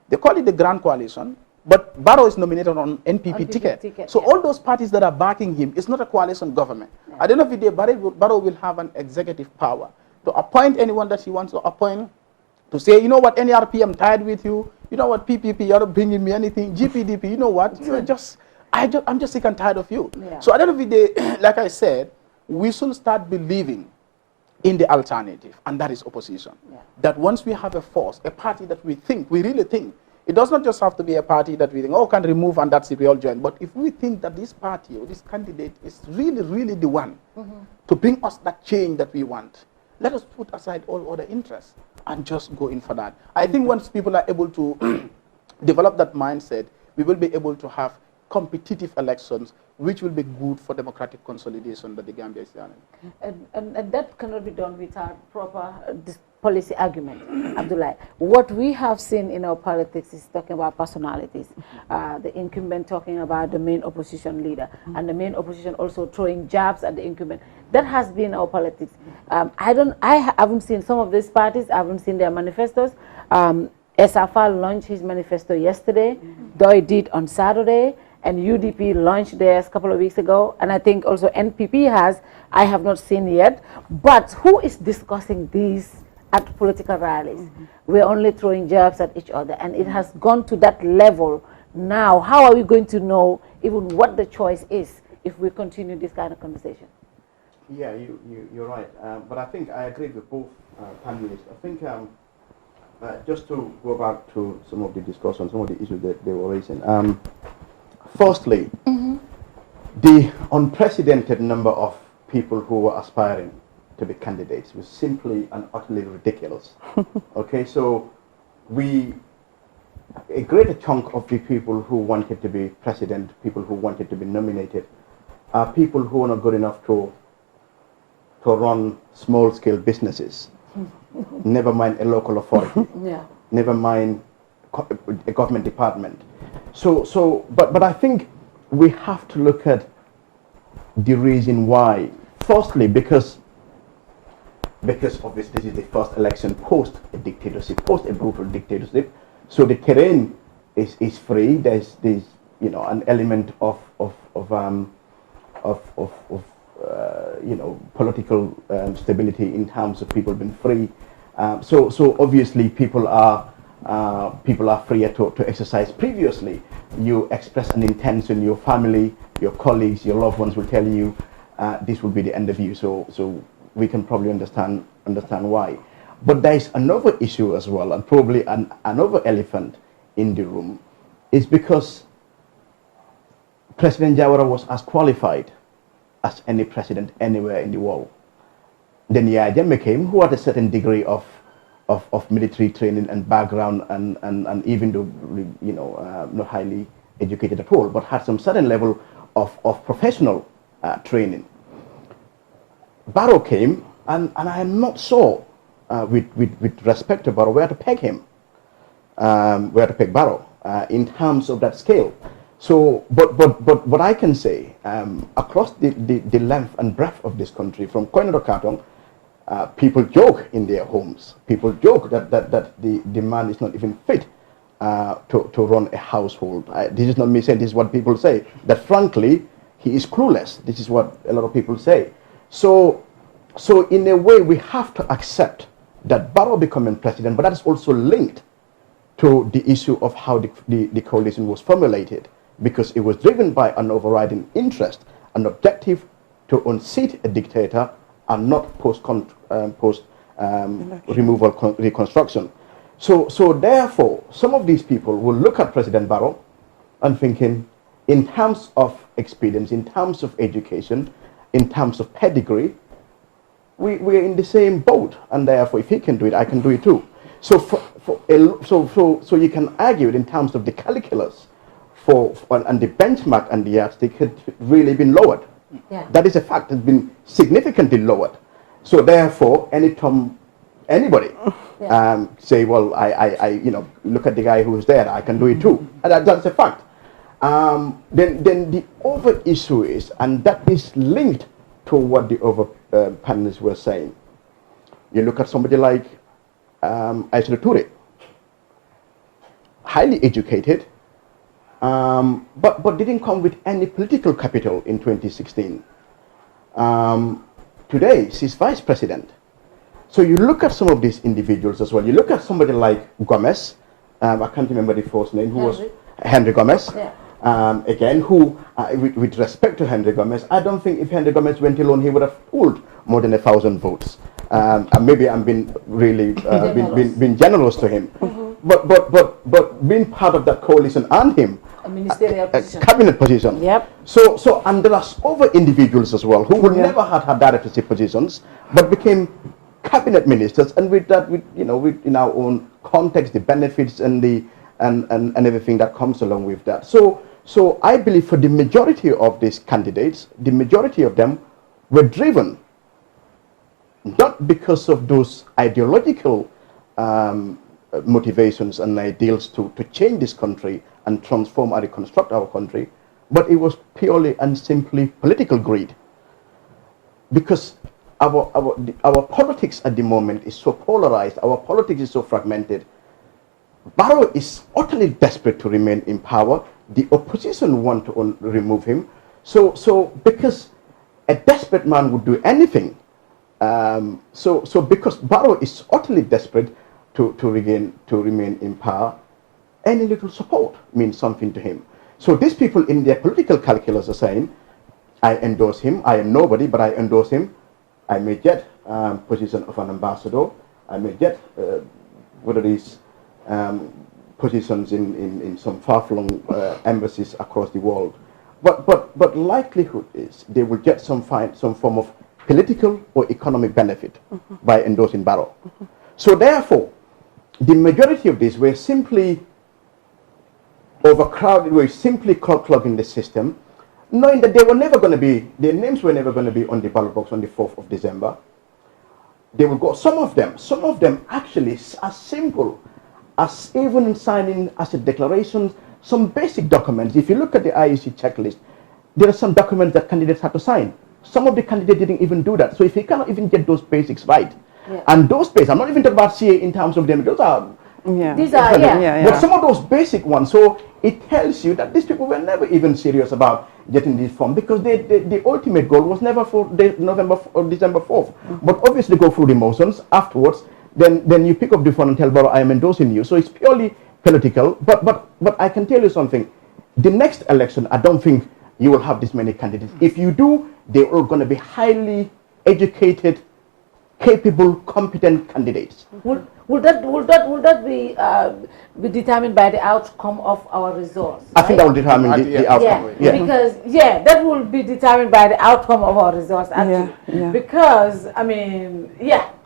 they call it the Grand Coalition, but Barrow is nominated on NPP ticket. So all those parties that are backing him, it's not a coalition government. At the end of the day, Barrow will have an executive power to appoint anyone that he wants to appoint, to say, you know what, NRP, I'm tired with you. You know what, PPP, you're not bringing me anything. GPDP, you know what, I'm just sick and tired of you. So at the end of the day, like I said, we should start believing in the alternative, and that is opposition. That once we have a force, a party that we really think, it does not just have to be a party that we think, oh, can remove and that's it, we all join. But if we think that this party or this candidate is really the one to bring us that change that we want, let us put aside all other interests and just go in for that. I think once people are able to develop that mindset, we will be able to have competitive elections, which will be good for democratic consolidation that the Gambia is doing. And that cannot be done without proper policy argument, Abdullah. What we have seen in our politics is talking about personalities. The incumbent talking about the main opposition leader, and the main opposition also throwing jabs at the incumbent. That has been our politics. I haven't seen some of these parties. I haven't seen their manifestos. SFR launched his manifesto yesterday. Doi did on Saturday. And UDP launched theirs a couple of weeks ago, and I think also NPP has. I have not seen yet. But who is discussing these at political rallies? We're only throwing jabs at each other, and it has gone to that level now. How are we going to know even what the choice is if we continue this kind of conversation? Yeah, you're right. But I think I agree with both panelists. I think just to go back to some of the discussions, some of the issues that they were raising. Firstly, the unprecedented number of people who were aspiring to be candidates was simply and utterly ridiculous. Okay, so a greater chunk of the people who wanted to be president, people who wanted to be nominated, are people who are not good enough to run small-scale businesses, never mind a local authority, never mind a government department. But I think we have to look at the reason why. Firstly, because obviously this is the first election post a dictatorship, post a brutal dictatorship. So the terrain is free. There's an element of political stability in terms of people being free. So obviously people are freer to exercise. Previously, you express an intention, your family, your colleagues, your loved ones will tell you this will be the end of you. So we can probably understand why. But there is another issue as well, and probably another elephant in the room, is because President Jawara was as qualified as any president anywhere in the world. Then Yahya Jammeh came, who had a certain degree of military training and background, and even though not highly educated at all, but had some certain level of professional training. Barrow came, and I am not sure, with respect to Barrow, where to peg him, where to peg Barrow in terms of that scale. So, but what I can say, across the length and breadth of this country, from Koino to Katong, people joke in their homes. People joke that the man is not even fit to run a household. This is not me saying, this is what people say. That frankly, he is clueless. This is what a lot of people say. So in a way, we have to accept that Barrow becoming president, but that is also linked to the issue of how the coalition was formulated, because it was driven by an overriding interest, an objective to unseat a dictator and not post removal reconstruction. So therefore, some of these people will look at President Barrow and thinking, in terms of experience, in terms of education, in terms of pedigree, we're in the same boat, and therefore, if he can do it, I can do it too. So so you can argue it in terms of the calculus and the benchmark and the yardstick had really been lowered. Yeah. That is a fact. It's been significantly lowered. So therefore, anytime anybody say, well, I look at the guy who's there, I can do it too. And that's a fact. Then the other issue is, and that is linked to what the other panelists were saying. You look at somebody like Aïssatou Touré, highly educated, but didn't come with any political capital in 2016. Today, she's vice president. So you look at some of these individuals as well. You look at somebody like Gomez, I can't remember the first name, who was Henry Gomez. Yeah. Again, who, with respect to Henry Gomez, I don't think if Henry Gomez went alone, he would have pulled more than 1,000 votes. And maybe I'm being really being generous to him. But being part of that coalition and him, a ministerial position, cabinet position. Yep. So and there are other individuals as well who would never had directorship positions, but became cabinet ministers, and with that, with in our own context, the benefits and the and everything that comes along with that. So I believe for the majority of these candidates, the majority of them were driven not because of those ideological motivations and ideals to change this country and transform and reconstruct our country, but it was purely and simply political greed. Because our politics at the moment is so polarized, our politics is so fragmented. Barrow is utterly desperate to remain in power. The opposition want to remove him. So because a desperate man would do anything, so because Barrow is utterly desperate to remain in power, any little support means something to him. So these people in their political calculus are saying, I endorse him, I am nobody, but I endorse him. I may get position of an ambassador, I may get what it is, positions in some far-flung embassies across the world. But likelihood is they will get some form of political or economic benefit by endorsing Barrow. So therefore, the majority of these were simply overcrowded, were simply clogging the system, knowing that they were never going to be, their names were never going to be on the ballot box on the 4th of December. They will go, some of them actually as simple as even signing asset declarations, some basic documents. If you look at the IEC checklist, there are some documents that candidates have to sign. Some of the candidates didn't even do that. So if you cannot even get those basics right, and those basics, I'm not even talking about CA in terms of them, those are, these are, but some of those basic ones, so it tells you that these people were never even serious about getting this form, because the ultimate goal was never for November or December 4th. But obviously go through the motions afterwards, then you pick up the phone and tell Barrow, I am endorsing you. So it's purely political, but I can tell you something. The next election, I don't think you will have this many candidates. If you do, they're all going to be highly educated, capable, competent candidates. Will that be determined by the outcome of our results? I think that will determine the outcome. Because that will be determined by the outcome of our results actually. Because I mean,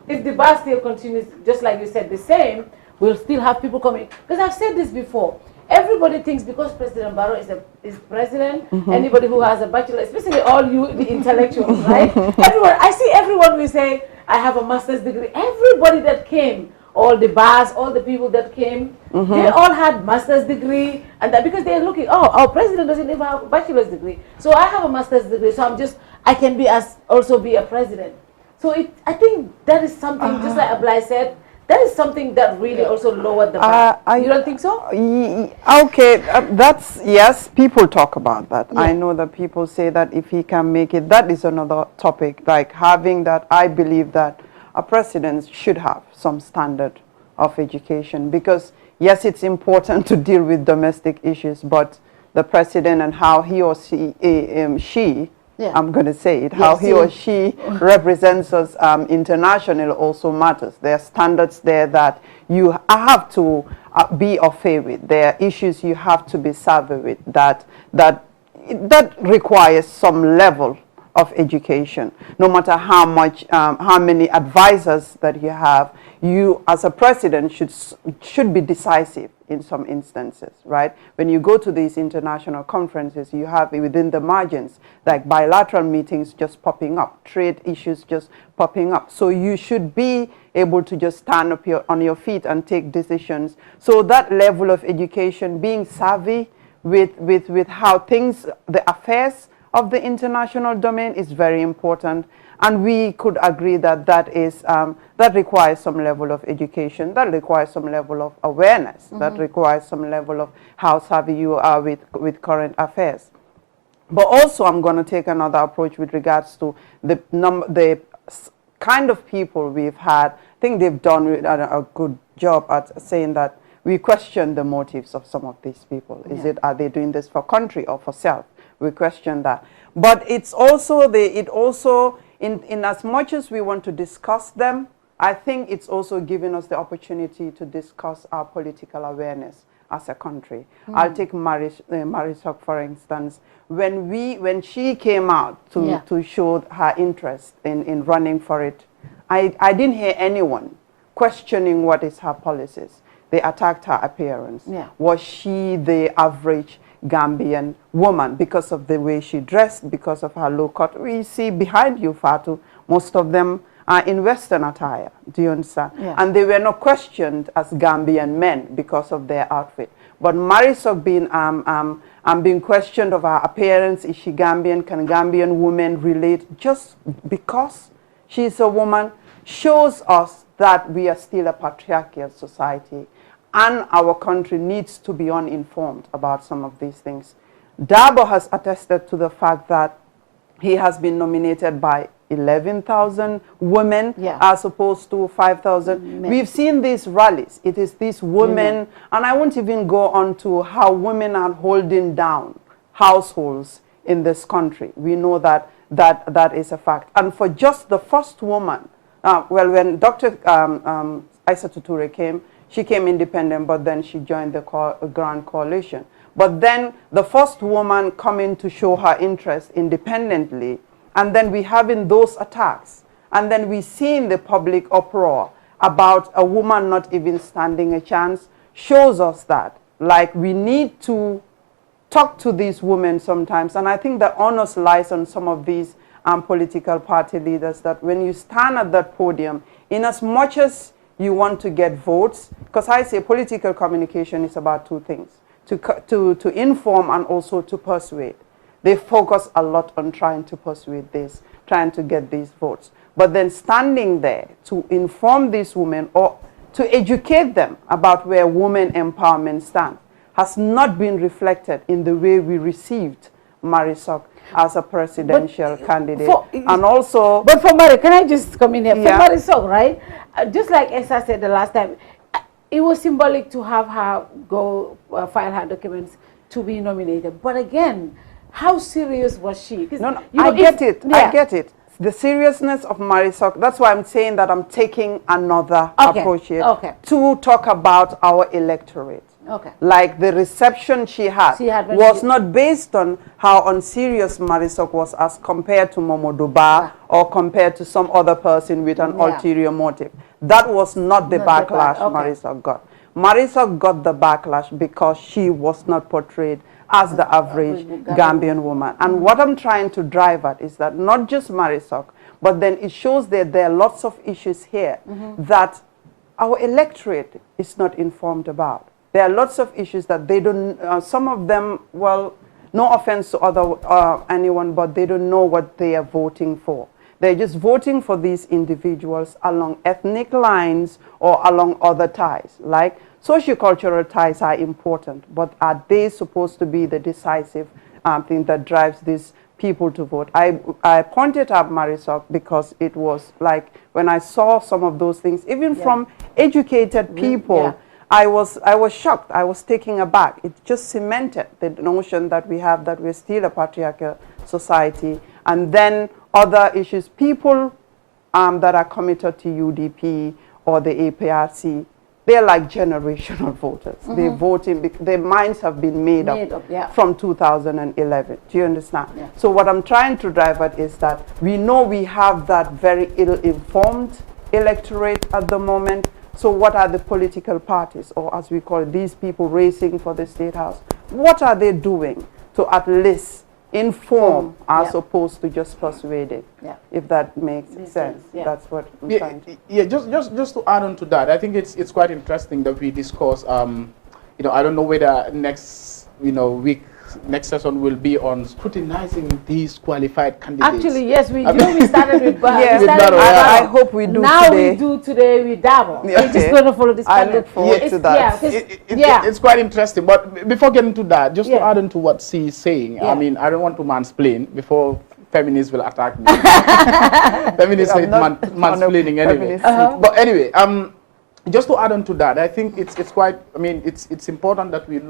if the bar still continues, just like you said, the same, we'll still have people coming. Because I've said this before. Everybody thinks because President Barrow is president, anybody who has a bachelor, especially all you, the intellectuals, right? Everyone, I see everyone will say, I have a master's degree. Everybody that came, all the bars, all the people that came, they all had master's degree, and that because they're looking, our president doesn't even have a bachelor's degree. So I have a master's degree, so I can also be a president. So I think that is something, just like Ablai said, that is something that really also lowered the bar. You don't think so? Okay, that's, yes, people talk about that. Yeah. I know that people say that if he can make it, that is another topic, like having that. I believe that a president should have some standard of education, because yes, it's important to deal with domestic issues, but the president and how he or she, yeah. I'm going to say it, how he or she represents us internationally also matters. There are standards there that you have to be au fait with. There are issues you have to be savvy with that requires some level of education. No matter how much, how many advisors that you have, you as a president should be decisive in some instances, right? When you go to these international conferences, you have within the margins, like bilateral meetings just popping up, trade issues just popping up. So you should be able to just stand up on your feet and take decisions. So that level of education, being savvy with how things, the affairs of the international domain is very important. And we could agree that that requires some level of education, that requires some level of awareness, that requires some level of how savvy you are with current affairs. But also I'm going to take another approach with regards to the kind of people we've had. I think they've done a good job at saying that we question the motives of some of these people. Are they doing this for country or for self? We question that. But it's also, in as much as we want to discuss them, I think it's also giving us the opportunity to discuss our political awareness as a country. I'll take Marisol, for instance. When she came out to show her interest in running for it, I didn't hear anyone questioning what is her policies. They attacked her appearance. Yeah. Was she the average Gambian woman because of the way she dressed, because of her low cut? We see behind you, Fatou, most of them are in Western attire. Do you understand? Yeah. And they were not questioned as Gambian men because of their outfit. But Marisol being questioned of her appearance, is she Gambian? Can Gambian women relate? Just because she's a woman shows us that we are still a patriarchal society. And our country needs to be uninformed about some of these things. Dabo has attested to the fact that he has been nominated by 11,000 women as opposed to 5,000. We've seen these rallies. It is these women, and I won't even go on to how women are holding down households in this country. We know that is a fact. And for just the first woman, when Dr. Aissatou Toure came, she came independent, but then she joined the Grand Coalition. But then the first woman coming to show her interest independently, and then we having those attacks, and then we seeing the public uproar about a woman not even standing a chance, shows us that, like, we need to talk to these women sometimes. And I think the onus lies on some of these political party leaders, that when you stand at that podium, in as much as you want to get votes, because I say political communication is about two things, to inform and also to persuade. They focus a lot on trying to persuade this, trying to get these votes. But then standing there to inform these women or to educate them about where women empowerment stands has not been reflected in the way we received Marisol as a presidential candidate. And also... But for Marisol, can I just come in here? For Marisol, right? Just like Esa said the last time, it was symbolic to have her go file her documents to be nominated. But again, how serious was she? No, I get it. I get it. The seriousness of Marisol, that's why I'm saying that I'm taking another approach here to talk about our electorate. Like the reception she had was not based on how unserious Marisol was as compared to Momodu Ba or compared to some other person with an ulterior motive. That was not the backlash Marisol got. Marisol got the backlash because she was not portrayed as the average Gambian woman. And what I'm trying to drive at is that not just Marisol, but then it shows that there are lots of issues here that our electorate is not informed about. There are lots of issues that they don't, some of them, well, no offense to anyone, but they don't know what they are voting for. They're just voting for these individuals along ethnic lines or along other ties. Like sociocultural ties are important, but are they supposed to be the decisive thing that drives these people to vote? I pointed out Marisol because it was like when I saw some of those things, even from educated people, I was shocked. I was taken aback. It just cemented the notion that we have that we're still a patriarchal society. And then other issues, people that are committed to UDP or the APRC, they're like generational voters. They're voting, their minds have been made up from 2011. Do you understand? Yeah. So what I'm trying to drive at is that we know we have that very ill-informed electorate at the moment. So what are the political parties, or as we call it, these people racing for the State House? What are they doing to at least inform as opposed to just persuade it? If that makes sense. That's what I'm trying to. Yeah, just to add on to that, I think it's quite interesting that we discuss. You know, I don't know whether next next session will be on scrutinizing these qualified candidates. Actually, yes, we do. We started with I hope we do now today. We do today with Dabo. We're just going to follow this I look forward to that. It's quite interesting. But before getting to that, just to add on to what C is saying, I mean, I don't want to mansplain before feminists will attack me. Feminists hate mansplaining anyway. But anyway, just to add on to that, I think it's quite, I mean, it's important that we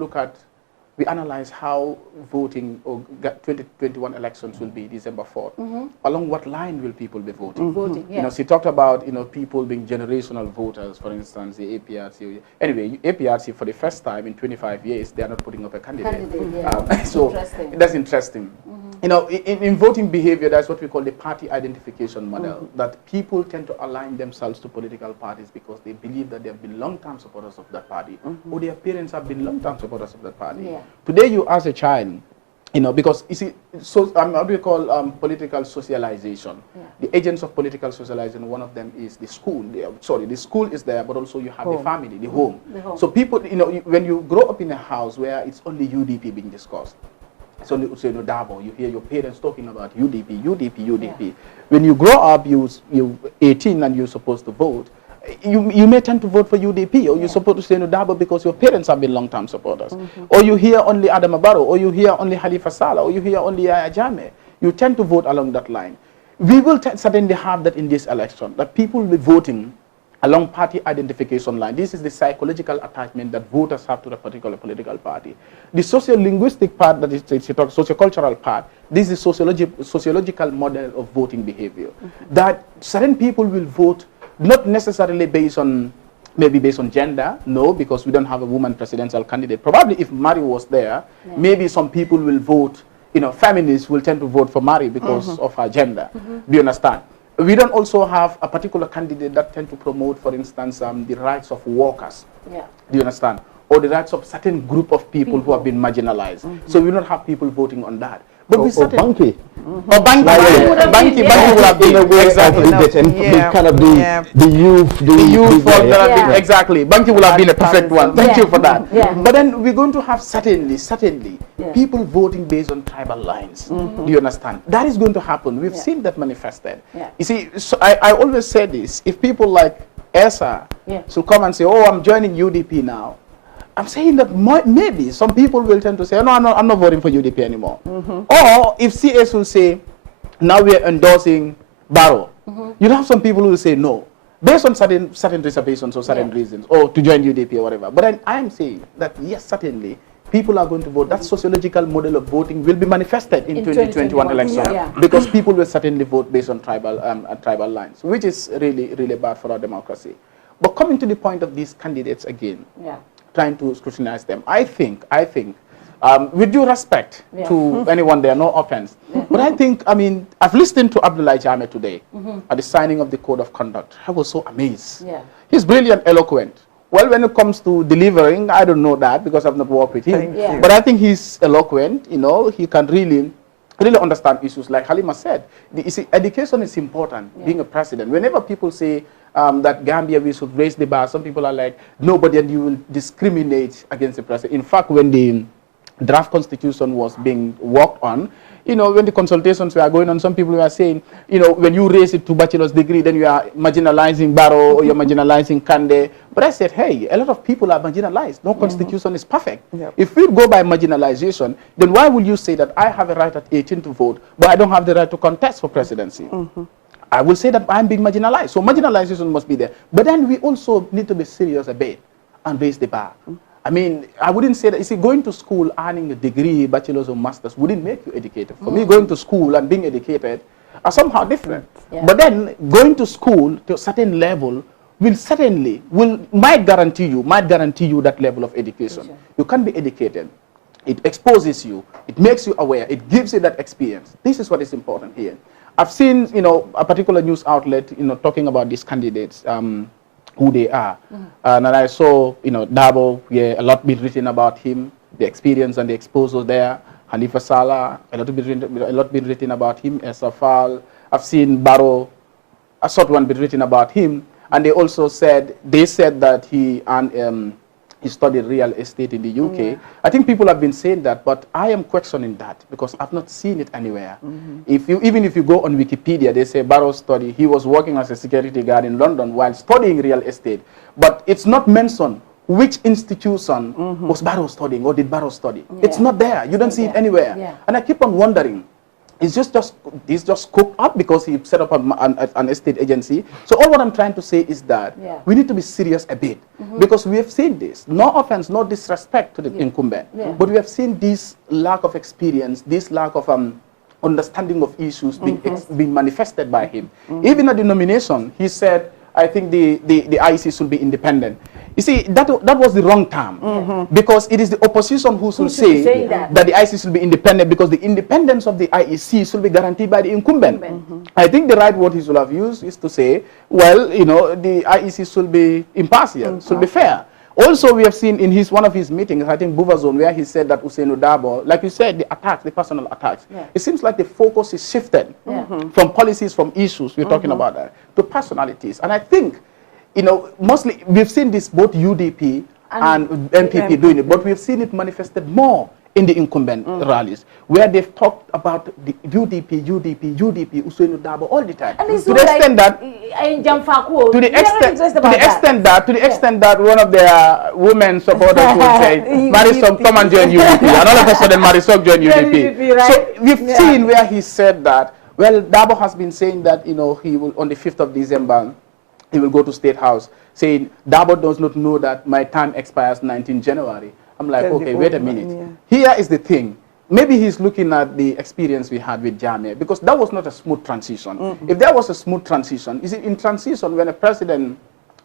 analyze how voting or 2021 elections will be December 4th. Along what line will people be voting? You know, she talked about, people being generational voters, for instance, the APRC. Anyway, APRC for the first time in 25 years, they are not putting up a candidate. So that's interesting. You know, in voting behavior, that's what we call the party identification model, that people tend to align themselves to political parties because they believe that they have been long-term supporters of that party, or their parents have been long-term supporters of that party. Today, you as a child, because you see, so what we call political socialization. The agents of political socialization, one of them is the school. The school is there, but also you have the family, the home. So people, when you grow up in a house where it's only UDP being discussed, so Dabo, you hear your parents talking about UDP. When you grow up, you're 18 and you're supposed to vote. You may tend to vote for UDP, or you're supposed to say no Dabo because your parents have been long-term supporters. Or you hear only Adama Barrow, or you hear only Halifa Saleh, or you hear only Yahya Jammeh. You tend to vote along that line. We will certainly have that in this election, that people will be voting along party identification line. This is the psychological attachment that voters have to the particular political party. The socio-linguistic part, that is the socio-cultural part, this is sociological model of voting behavior. That certain people will vote not necessarily based on gender, no, because we don't have a woman presidential candidate. Probably if Mary was there, maybe some people will vote, feminists will tend to vote for Mary because of her gender. Do you understand? We don't also have a particular candidate that tend to promote, for instance, the rights of workers. Do you understand? Or the rights of certain group of people who have been marginalized. So we don't have people voting on that. But we certainly... Banky would have been exactly kind of the youth, exactly. Banky would have been a perfect one. Thank you for that. But then we're going to have certainly people voting based on tribal lines. Do you understand? That is going to happen. We've seen that manifested. You see, so I always say this: if people like Esa should come and say, "Oh, I'm joining UDP now," I'm saying that maybe some people will tend to say, no, I'm not voting for UDP anymore. Or if CS will say, now we are endorsing Barrow, you'll have some people who will say no, based on certain reservations or certain reasons, or to join UDP or whatever. But then I'm saying that, yes, certainly, people are going to vote. That sociological model of voting will be manifested in 2021 election, because people will certainly vote based on tribal lines, which is really, really bad for our democracy. But coming to the point of these candidates again, trying to scrutinize them. I think, with due respect to anyone there, no offense, but I think, I've listened to Abdullah Jammeh today at the signing of the Code of Conduct. I was so amazed. He's brilliant, eloquent. Well, when it comes to delivering, I don't know that because I've not worked with him. But I think he's eloquent, he can really understand issues. Like Halima said, you see, education is important, being a president. Whenever people say, that Gambia, we should raise the bar, some people are like, nobody, and you will discriminate against the president. In fact, when the draft constitution was being worked on, you know, when the consultations were going on, some people were saying, you know, when you raise it to bachelor's degree, then you are marginalizing Barrow or you're marginalizing Kande. But I said, hey, a lot of people are marginalized. No constitution is perfect. Yep. If we go by marginalization, then why will you say that I have a right at 18 to vote, but I don't have the right to contest for presidency? I will say that I'm being marginalized. So marginalization must be there. But then we also need to be serious a bit and raise the bar. I mean, I wouldn't say that, you see, going to school, earning a degree, bachelor's or master's, wouldn't make you educated. For me, going to school and being educated are somehow different. But then going to school to a certain level might guarantee you that level of education. You can be educated. It exposes you. It makes you aware. It gives you that experience. This is what is important here. I've seen, you know, a particular news outlet, you know, talking about these candidates, who they are. And I saw, you know, Dabo, a lot been written about him, the experience and the exposure there. Halifa Sallah, a lot been written about him. Esafal. I've seen Barrow, a short one been written about him. And they also said, that he studied real estate in the UK. I think people have been saying that, but I am questioning that because I've not seen it anywhere. Even if you go on Wikipedia, they say Barrow study, he was working as a security guard in London while studying real estate. But it's not mentioned which institution was Barrow studying or did Barrow study. It's not there. You don't see it anywhere. And I keep on wondering, is this just cooked up because he set up an estate agency? So all what I'm trying to say is that we need to be serious a bit because we have seen this. No offense, no disrespect to the incumbent, but we have seen this lack of experience, this lack of understanding of issues being manifested by him. Even at the nomination, he said, I think the IEC should be independent. You see, that was the wrong term because it is the opposition who should say that the IEC should be independent because the independence of the IEC should be guaranteed by the incumbent. I think the right word he should have used is to say, well, you know, the IEC should be impartial, should be fair. Also, we have seen in one of his meetings, I think Buvazone, where he said that Usainu Dabo, like you said, the attacks, the personal attacks, it seems like the focus is shifted from policies, from issues, we're talking about that, to personalities. And I think, you know, mostly we've seen this both UDP and MPP doing it, but we've seen it manifested more in the incumbent rallies, where they've talked about the UDP, Usainu Dabo all the time. And to the extent that one of their women supporters would say, Marisol, come and join UDP. And all of a sudden, Marisol joined UDP. Right? So we've seen where he said that, well, Dabo has been saying that, you know, he will, on the 5th of December, he will go to State House, saying, Dabo does not know that my term expires 19 January. I'm like, okay, wait a minute. Here is the thing. Maybe he's looking at the experience we had with Jammeh, because that was not a smooth transition. If there was a smooth transition, is it in transition when a president,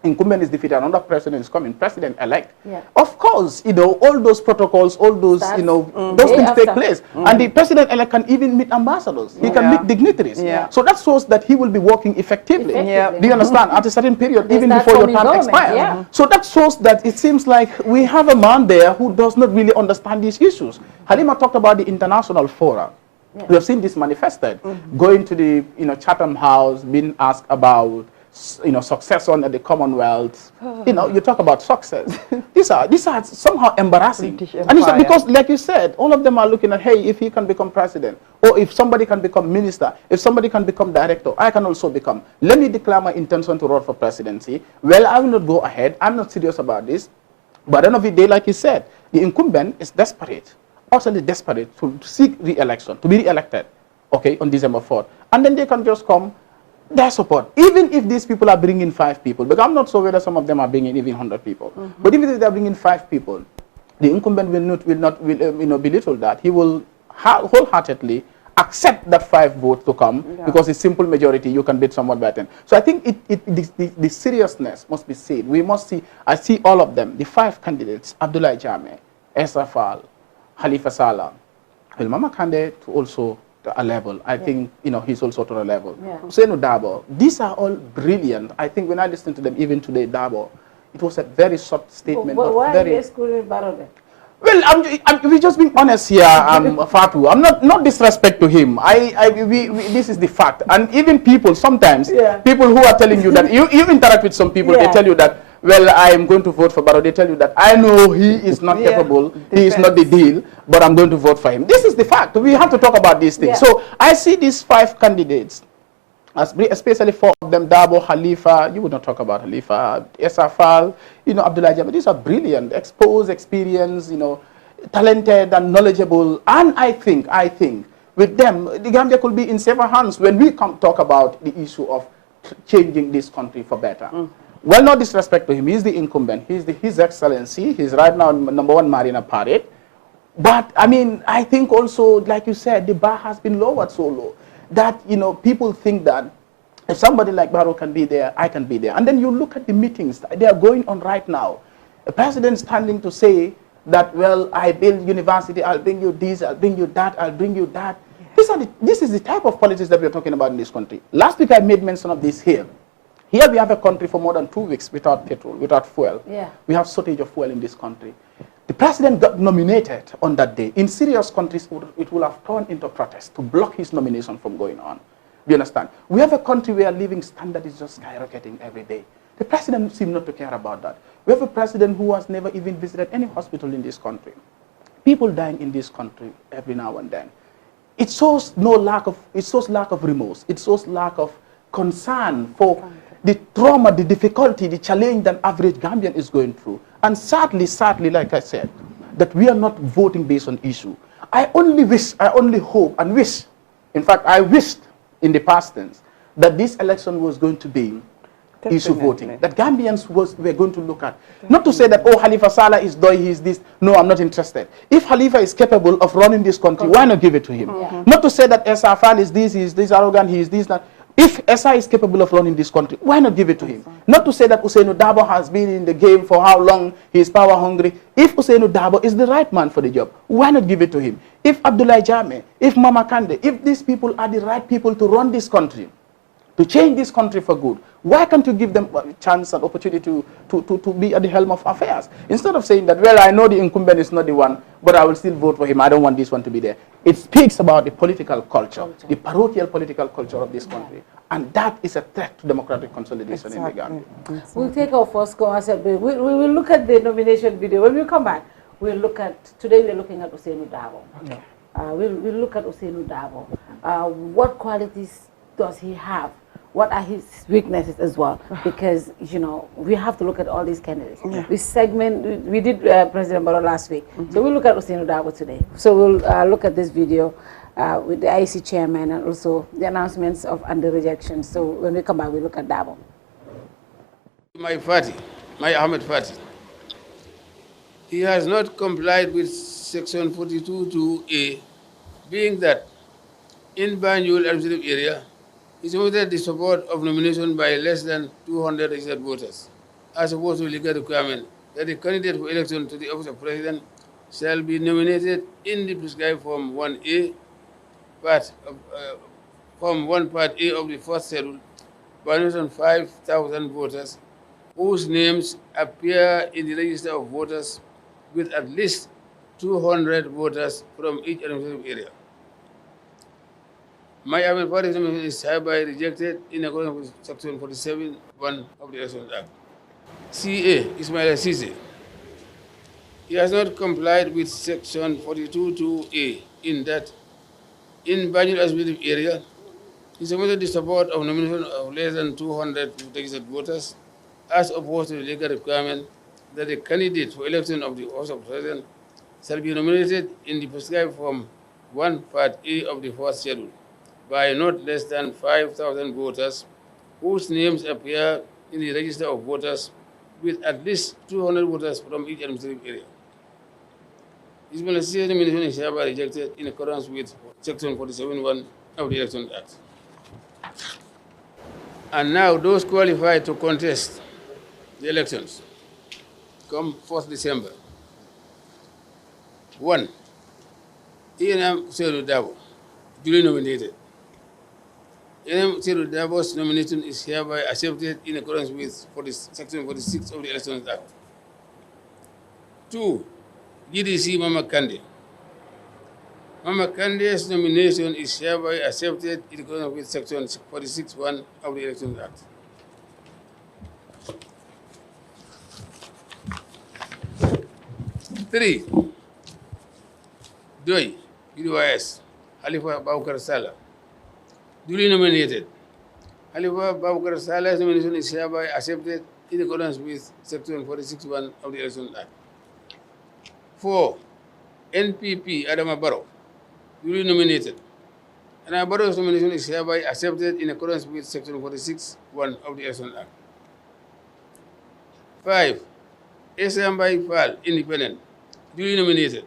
incumbent is defeated, another president is coming, president-elect? Of course, you know, all those protocols, all those, you know, those things take place. And the president-elect can even meet ambassadors. He can meet dignitaries. So that shows that he will be working effectively. Do you understand? At a certain period, even before your term expires. So that shows that it seems like we have a man there who does not really understand these issues. Halima talked about the international fora. We have seen this manifested. Going to the, you know, Chatham House, being asked about, you know, succession at the Commonwealth. You know, you talk about success. These are somehow embarrassing. And it's because, like you said, all of them are looking at, hey, if he can become president, or if somebody can become minister, if somebody can become director, I can also become. Let me declare my intention to run for presidency. Well, I will not go ahead. I'm not serious about this. But at the end of the day, like you said, the incumbent is desperate, utterly desperate to seek re-election, to be re-elected, okay, on December 4th. And then they can just come their support, even if these people are bringing 5 people, because I'm not sure whether some of them are bringing even 100 people. But even if they're bringing 5 people, the incumbent will not you know, belittle that. He will wholeheartedly accept that 5 votes to come because it's simple majority. You can beat someone by 10. So I think the seriousness must be seen. We must see. I see all of them. The 5 candidates: Abdullah Jammeh, Esrafal, Halifa Sallah, Mama Kande to also a level. I think, you know, he's also to a level. Usainu Dabo, these are all brilliant. I think when I listen to them, even today, Dabo, it was a very short statement. But why are you excluding Barrow then? Well, we're just being honest here, Fatou. I'm not disrespect to him. This is the fact. And even people, sometimes, people who are telling you that, you interact with some people, they tell you that, well, I am going to vote for Barrow, they tell you that I know he is not capable, he is not the deal, but I'm going to vote for him. This is the fact. We have to talk about these things. So I see these 5 candidates, especially 4 of them, Dabo, Khalifa, you would not talk about Khalifa, Esafal, Abdullah Jabba. These are brilliant, exposed, experienced, talented and knowledgeable. And I think with them, the Gambia could be in safer hands when we talk about the issue of changing this country for better. Well, no disrespect to him. He's the incumbent. He's His Excellency. He's right now #1 Marina Parade. But, I mean, I think also, like you said, the bar has been lowered so low that, people think that if somebody like Barrow can be there, I can be there. And then you look at the meetings. They are going on right now. The president standing to say that, well, I build university, I'll bring you this, I'll bring you that, I'll bring you that. This is the type of politics that we're talking about in this country. Last week I made mention of this here. Here we have a country for more than 2 weeks without petrol, without fuel. We have shortage of fuel in this country. The president got nominated on that day. In serious countries, it will have turned into protest to block his nomination from going on. Do you understand? We have a country where living standard is just skyrocketing every day. The president seems not to care about that. We have a president who has never even visited any hospital in this country. People dying in this country every now and then. It shows lack of remorse. It shows lack of concern for the trauma, the difficulty, the challenge that average Gambian is going through. And sadly, like I said, that we are not voting based on issue. I only hope and wish, in fact, I wished in the past tense that this election was going to be issue voting, that Gambians were going to look at. Not to say that, oh, Khalifa Saleh is doing, he's this. No, I'm not interested. If Khalifa is capable of running this country, why not give it to him? Not to say that Esafal is this, he's this arrogant, he is this, that. If SI is capable of running this country, why not give it to him? Not to say that Usainu Dabo has been in the game for how long, he is power hungry. If Usainu Dabo is the right man for the job, why not give it to him? If Abdullah Jame, if Mama Kande, if these people are the right people to run this country, to change this country for good, why can't you give them a chance and opportunity to be at the helm of affairs? Instead of saying that, well, I know the incumbent is not the one, but I will still vote for him. I don't want this one to be there. It speaks about the political culture, the parochial political culture of this country. And that is a threat to democratic consolidation in the Gambia. We'll take our first commercial break. We will look at the nomination video. When we come back, we'll look at, today we're looking at Usainu Dabo. We'll look at Usainu Dabo. What qualities does he have? What are his weaknesses as well? Because, we have to look at all these candidates. This segment, we did President Barrow last week. So we'll look at Usainu Dabo today. So we'll look at this video with the IC chairman and also the announcements of under rejection. So when we come back, we look at Dabo. My Ahmed Fati, he has not complied with Section 42(2)(a), being that in Banjul administrative area, he submitted the support of nomination by less than 200 registered voters, as opposed to legal requirement that the candidate for election to the office of president shall be nominated in the prescribed Form 1A, Form 1 Part A of the first schedule, by more than 5,000 voters whose names appear in the register of voters with at least 200 voters from each administrative area. My Ahmed Fati's nomination is hereby rejected in accordance with Section 47(1) of the Elections Act. CA Ismail Sise. He has not complied with Section 42(2)(a) in that in Banjul administrative area, he submitted the support of nomination of less than 200 registered voters, as opposed to the legal requirement that the candidate for election of the office of president shall be nominated in the prescribed Form 1 Part A of the first schedule by not less than 5,000 voters whose names appear in the register of voters with at least 200 voters from each administrative area. Ismail Sise's nomination is hereby rejected in accordance with Section 47(1) of the Elections Act. And now those qualified to contest the elections come 4th December. 1. E.N.M. Usainu Dabo, duly nominated. E.N.M. Usainu Dabo's nomination is hereby accepted in accordance with Section 46 of the Elections Act. 2. GDC Mama Kande. Mama Kande's nomination is hereby accepted in accordance with Section 46(1) of the Elections Act. 3. Doi, UDYS, Halifa Babukar Salah. Duly nominated. Halifa Babukar Salah's nomination is hereby accepted in accordance with Section 46(1) of the Election Act. 4. NPP Adama Barrow, duly nominated. Adama Barrow's nomination is hereby accepted in accordance with Section 46(1) of the Election Act. 5. Esambai Fall, independent, duly nominated.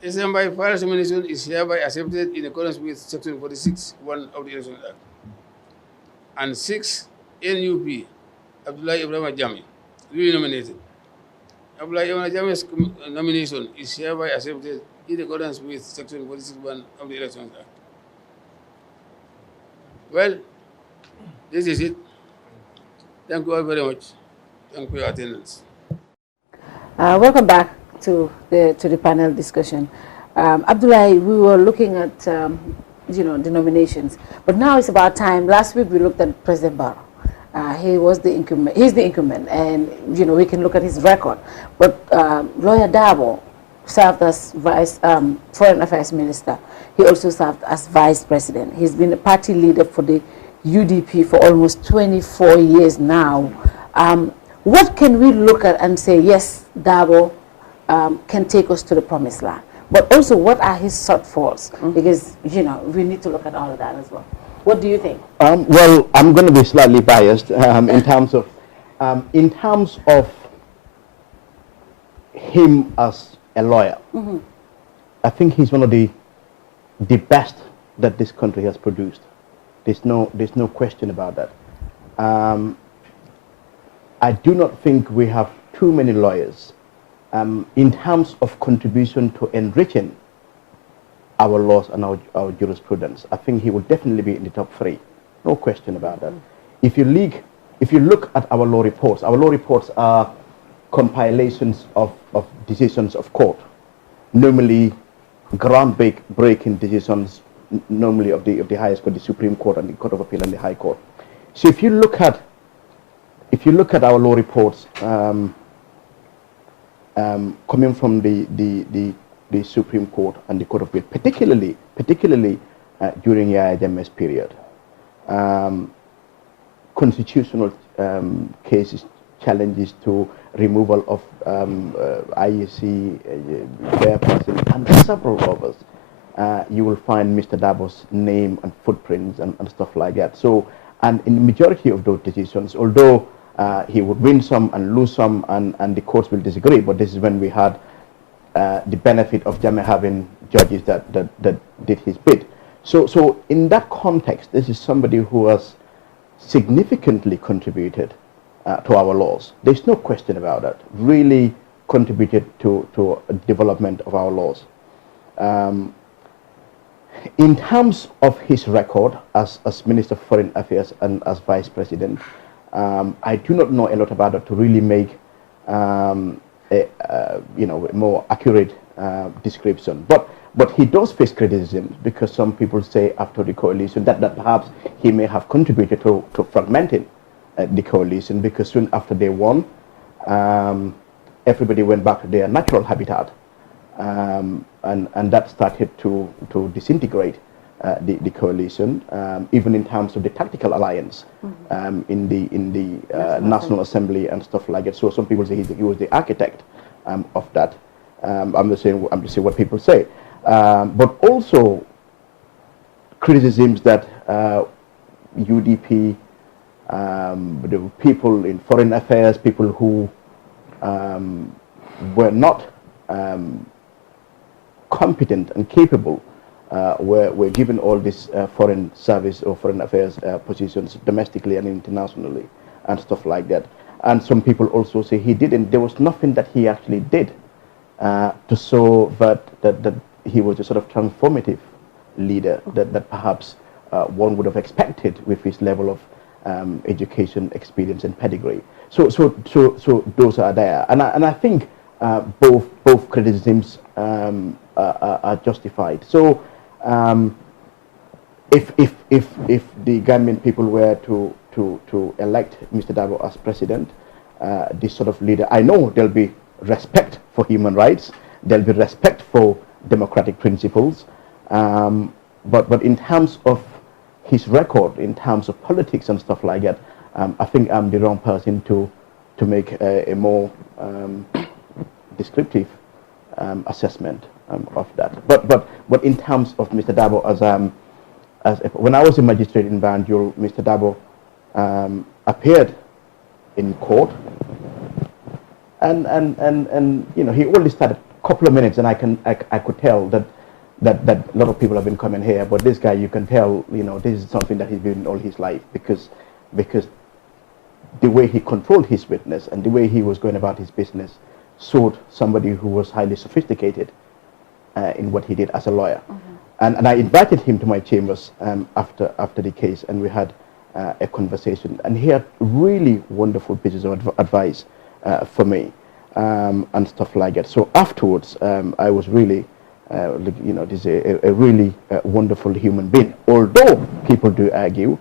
Esambai Fall's nomination is hereby accepted in accordance with Section 46(1) of the Election Act. And 6. NUP Abdullah Ibrahim Jami, duly nominated. Abdullah Ibrahim Jami's nomination is hereby accepted in accordance with Section 46(1) of the Election Act. Well, this is it. Thank you all very much. Thank you for your attendance. Welcome back to the panel discussion. Abdullah, we were looking at the nominations, but now it's about time. Last week we looked at President Barrow. He was the incumbent. He's the incumbent, and we can look at his record. But Lawyer Dabo served as Foreign Affairs Minister. He also served as Vice President. He's been a party leader for the UDP for almost 24 years now. What can we look at and say, yes, Dabo can take us to the promised land? But also, what are his shortfalls? Because, we need to look at all of that as well. What do you think? Well, I'm going to be slightly biased in terms of him as a lawyer. I think he's one of the best that this country has produced. There's no question about that. I do not think we have too many lawyers in terms of contribution to enriching our laws and our jurisprudence. I think he will definitely be in the top 3. No question about that. If you look at our law reports are compilations of decisions of court, normally groundbreaking decisions, normally of the highest court, the Supreme Court and the Court of Appeal and the High Court. So if you look at our law reports coming from the Supreme Court and the Court of Appeal, particularly during Yahya Jammeh's period, constitutional cases, challenges to removal of IEC chairperson and several others, you will find Mr. Dabo's name and footprints and stuff like that. So, and in the majority of those decisions, although he would win some and lose some, and the courts will disagree, but this is when we had the benefit of Jammeh having judges that did his bit. So in that context, this is somebody who has significantly contributed to our laws. There's no question about that. Really contributed to development of our laws. In terms of his record as Minister of Foreign Affairs and as Vice President, I do not know a lot about it to really make a more accurate description. But he does face criticism because some people say after the coalition that perhaps he may have contributed to fragmenting the coalition, because soon after they won, everybody went back to their natural habitat, and that started to disintegrate the coalition, even in terms of the tactical alliance in the National Assembly and stuff like that. So some people say he was the architect of that. I'm just saying what people say, but also criticisms that UDP, the people in foreign affairs, people who were not competent and capable, were given all these foreign service or foreign affairs positions domestically and internationally and stuff like that. And some people also say he didn't. There was nothing that he actually did to show that he was a sort of transformative leader that perhaps one would have expected with his level of education, experience, and pedigree. So those are there, and I think both criticisms are justified. So if the Gambian people were to elect Mr. Dabo as president, this sort of leader, I know there'll be respect for human rights. There'll be respect for democratic principles. But in terms of his record, in terms of politics and stuff like that, I think I'm the wrong person to make a more descriptive assessment of that. But in terms of Mr. Dabo, when I was a magistrate in Banjul, Mr. Dabo appeared in court, and you know, he only started a couple of minutes, and I could tell that a lot of people have been coming here, but this guy, you can tell, you know, this is something that he's been all his life, because the way he controlled his witness and the way he was going about his business showed somebody who was highly sophisticated in what he did as a lawyer. And I invited him to my chambers after the case, and we had a conversation, and he had really wonderful pieces of advice for me and stuff like that. So afterwards, I was really, you know, this is a really wonderful human being, although people do argue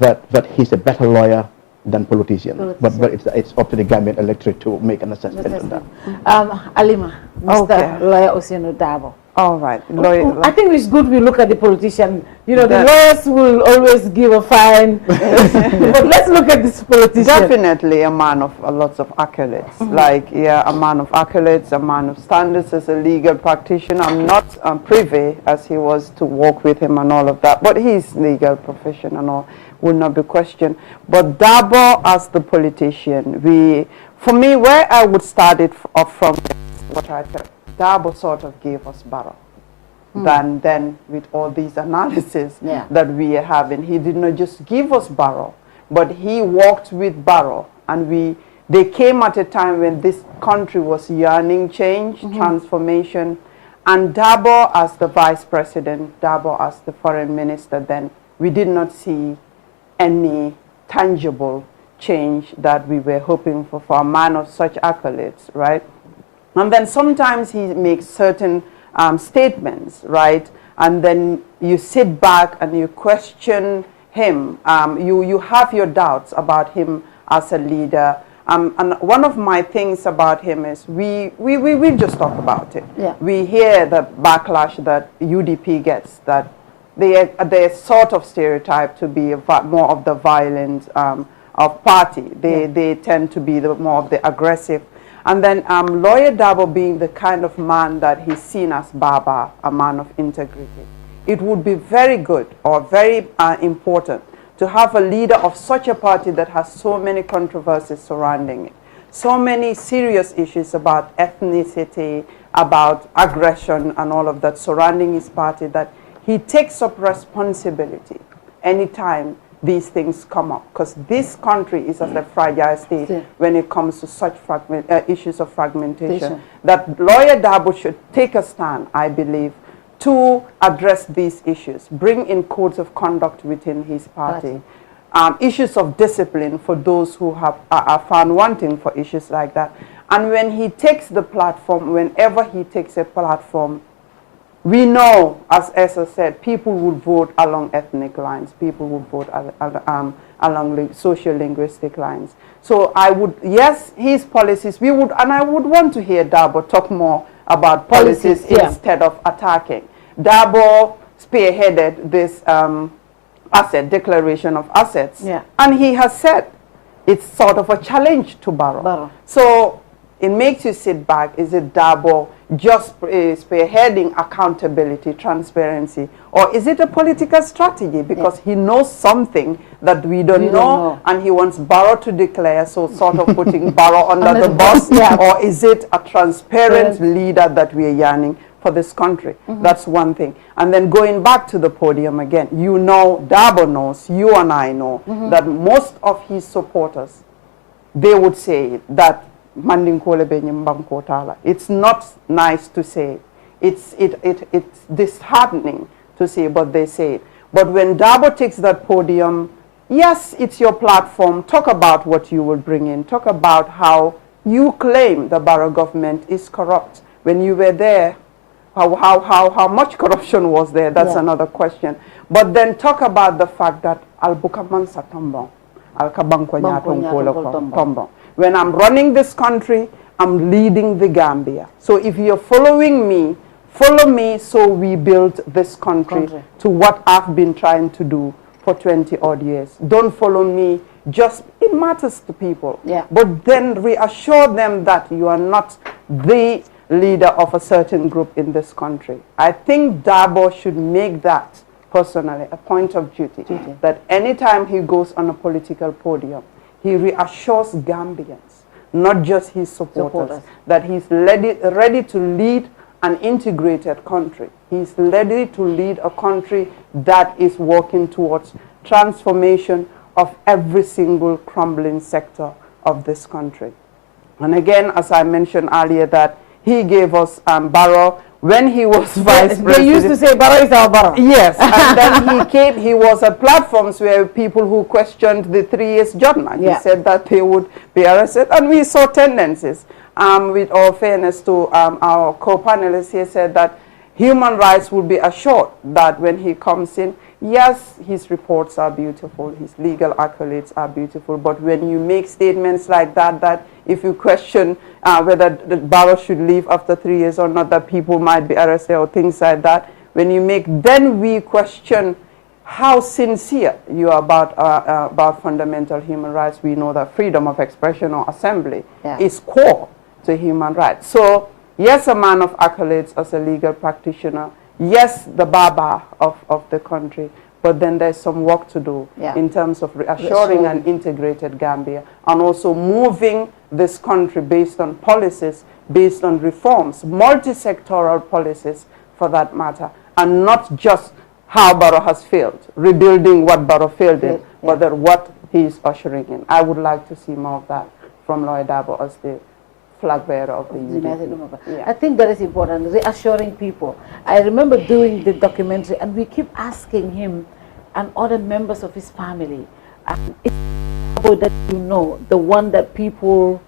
that he's a better lawyer than politician. But it's up to the Gambian electorate to make an assessment on that. Alima, Mr. Lawyer Oceano Dabo. All right. I think it's good we look at the politician. You know, the lawyers will always give a fine. But let's look at this politician. Definitely a man of lots of accolades. Like, yeah, a man of accolades, a man of standards as a legal practitioner. I'm not privy, as he was, to work with him and all of that. But his legal profession and all will not be questioned. But Dabo as the politician, for me, where I would start it off from, what I tell Dabo sort of gave us Barrow. Then with all these analysis that we are having, he did not just give us Barrow, but he walked with Barrow, and they came at a time when this country was yearning change, transformation, and Dabo as the vice president, Dabo as the foreign minister, then we did not see any tangible change that we were hoping for a man of such accolades, right? And then sometimes he makes certain statements, right? And then you sit back and you question him. You have your doubts about him as a leader. And one of my things about him is we just talk about it. Yeah. We hear the backlash that UDP gets, that they're sort of stereotyped to be more of the violent of party. They tend to be more of the aggressive. And then Lawyer Dabo being the kind of man that he's seen as Baba, a man of integrity. It would be very good or very important to have a leader of such a party that has so many controversies surrounding it, so many serious issues about ethnicity, about aggression and all of that surrounding his party, that he takes up responsibility anytime these things come up, because this country is at a fragile state when it comes to such issues of fragmentation. That Lawyer Dabo should take a stand, I believe, to address these issues, bring in codes of conduct within his party, issues of discipline for those who are found wanting for issues like that. And when he takes the platform, whenever he takes a platform, we know, as Esa said, people would vote along ethnic lines. People would vote along social-linguistic lines. So I would, yes, his policies, and I would want to hear Dabo talk more about policies instead of attacking. Dabo spearheaded this declaration of assets. And he has said it's sort of a challenge to Barrow. So it makes you sit back. Is it Dabo just spearheading accountability, transparency, or is it a political strategy because he knows something that we don't know and he wants Barrow to declare, so sort of putting Barrow under the bus, or is it a transparent leader that we are yearning for this country? That's one thing. And then going back to the podium again, you know, Dabo knows, you and I know, that most of his supporters, they would say that it's not nice to say. It's disheartening to say, but they say it. But when Dabo takes that podium, yes, it's your platform. Talk about what you will bring in. Talk about how you claim the Barrow government is corrupt. When you were there, how much corruption was there? That's another question. But then talk about the fact that Al-Bukaman Satombong, Al-Kabanko Tombong. When I'm running this country, I'm leading the Gambia. So if you're following me, follow me so we build this country to what I've been trying to do for 20 odd years. Don't follow me, just, it matters to people. Yeah. But then reassure them that you are not the leader of a certain group in this country. I think Dabo should make that, personally, a point of duty. That anytime he goes on a political podium, he reassures Gambians, not just his supporters. That he's ready to lead an integrated country. He's ready to lead a country that is working towards transformation of every single crumbling sector of this country. And again, as I mentioned earlier, that he gave us Barrow when he was vice president. They used to say Barrow is our Barrow. Yes, and then he was at platforms where people who questioned the 3 years judgment. He said that they would be arrested, and we saw tendencies. With all fairness to our co-panelists, he said that human rights will be assured that when he comes in, yes, his reports are beautiful, his legal accolades are beautiful, but when you make statements like that, that if you question whether the Barrow should leave after 3 years or not, that people might be arrested or things like that, when you make, then we question how sincere you are about fundamental human rights. We know that freedom of expression or assembly is core to human rights. So, yes, a man of accolades as a legal practitioner, yes, the Baba of the country, but then there's some work to do in terms of reassuring an integrated Gambia and also moving this country based on policies, based on reforms, multi-sectoral policies for that matter, and not just how Barrow has failed, rebuilding what Barrow failed in, but that what he is ushering in. I would like to see more of that from Lawyer Dabo as the flag bearer of the UDP. I think that is important, reassuring people. I remember doing the documentary, and we keep asking him and other members of his family, it's that you know, the one that people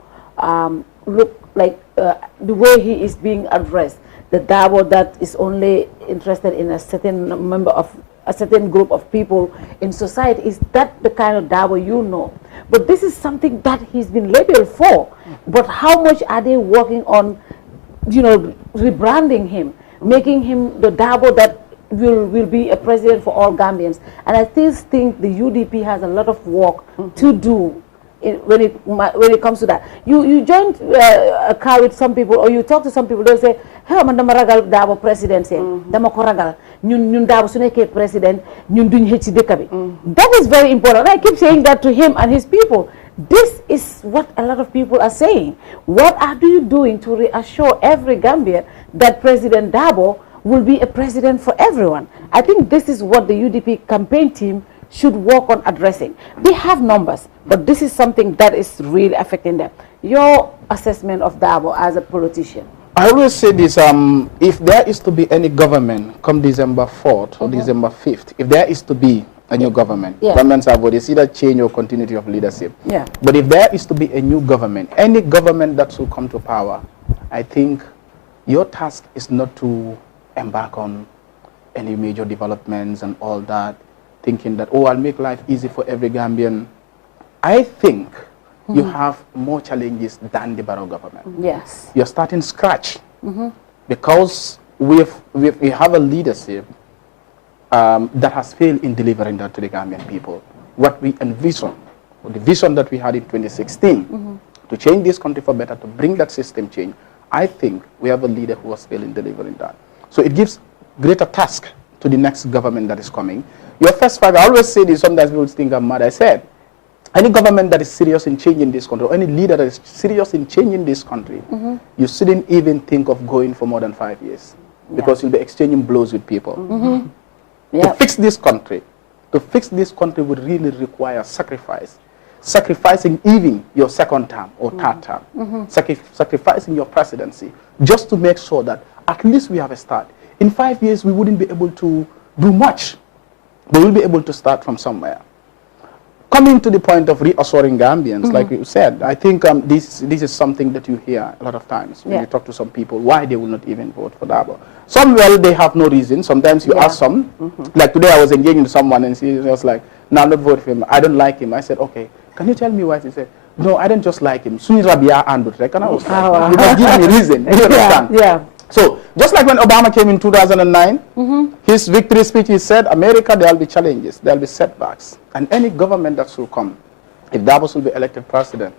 look like, the way he is being addressed, the Dabo that is only interested in a certain member of a certain group of people in society. Is that the kind of Dabo you know? But this is something that he's been labeled for. But how much are they working on, you know, rebranding him, making him the Dabo that will be a president for all Gambians? And I still think the UDP has a lot of work to do when it comes to that. You joined a car with some people, or you talk to some people, they'll say, hey, man dama ragal Dabo president say, dama ko ragal, ñun Dabo su nekkee president, ñun duñ xëcc ci dëkk bi. That is very important. I keep saying that to him and his people. This is what a lot of people are saying. What are you doing to reassure every Gambian that President Dabo will be a president for everyone? I think this is what the UDP campaign team should work on addressing. They have numbers, but this is something that is really affecting them. Your assessment of Dabo as a politician? I always say this, if there is to be any government come December 4th or December 5th, if there is to be a new government, governments have it's either change or continuity of leadership. But if there is to be a new government, any government that will come to power, I think your task is not to embark on any major developments and all that, thinking that, oh, I'll make life easy for every Gambian. I think you have more challenges than the Barrow government. Yes. You're starting scratch because we have a leadership that has failed in delivering that to the Gambian people. What we envision, or the vision that we had in 2016, to change this country for better, to bring that system change, I think we have a leader who has failed in delivering that. So it gives greater task to the next government that is coming. Your first 5, I always say this, sometimes people think I'm mad. I said, any government that is serious in changing this country, or any leader that is serious in changing this country, you shouldn't even think of going for more than 5 years, because you'll be exchanging blows with people. To fix this country would really require sacrifice. Sacrificing even your second term or third term, sacrificing your presidency, just to make sure that at least we have a start. In 5 years, we wouldn't be able to do much, but we'll be able to start from somewhere. Coming to the point of reassuring Gambians, like you said, I think this is something that you hear a lot of times when you talk to some people, why they will not even vote for Dabo. Some, well, they have no reason. Sometimes you ask some, like today I was engaging with someone and she was like, no, I'm not voting for him. I don't like him. I said, okay, can you tell me why? She said, no, I didn't just like him. Suni Rabia andut rek, and I was like, you don't give me reason. You understand? Yeah. So, just like when Obama came in 2009, his victory speech, he said, America, there will be challenges, there will be setbacks. And any government that will come, if Davos will be elected president,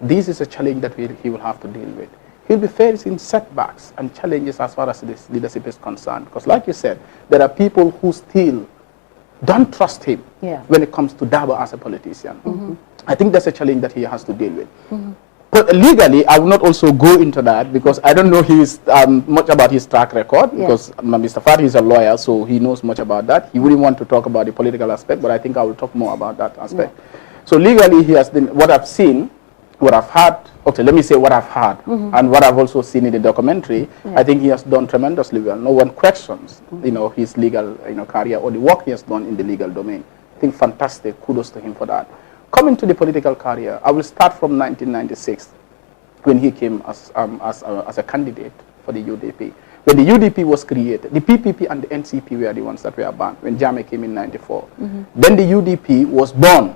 this is a challenge that he will have to deal with. He'll be facing setbacks and challenges as far as this leadership is concerned. Because like you said, there are people who still don't trust him when it comes to Dabo as a politician. I think that's a challenge that he has to deal with. But legally, I will not also go into that because I don't know much about his track record because Mr. Fatou is a lawyer, so he knows much about that. He wouldn't want to talk about the political aspect, but I think I will talk more about that aspect. So legally, he has been, what I've seen, what I've heard, okay, let me say what I've heard and what I've also seen in the documentary, I think he has done tremendously well. No one questions, his legal, career or the work he has done in the legal domain. I think fantastic, kudos to him for that. Coming to the political career, I will start from 1996 when he came as a candidate for the UDP. When the UDP was created, the PPP and the NCP were the ones that were banned when Jammeh came in 94. Then the UDP was born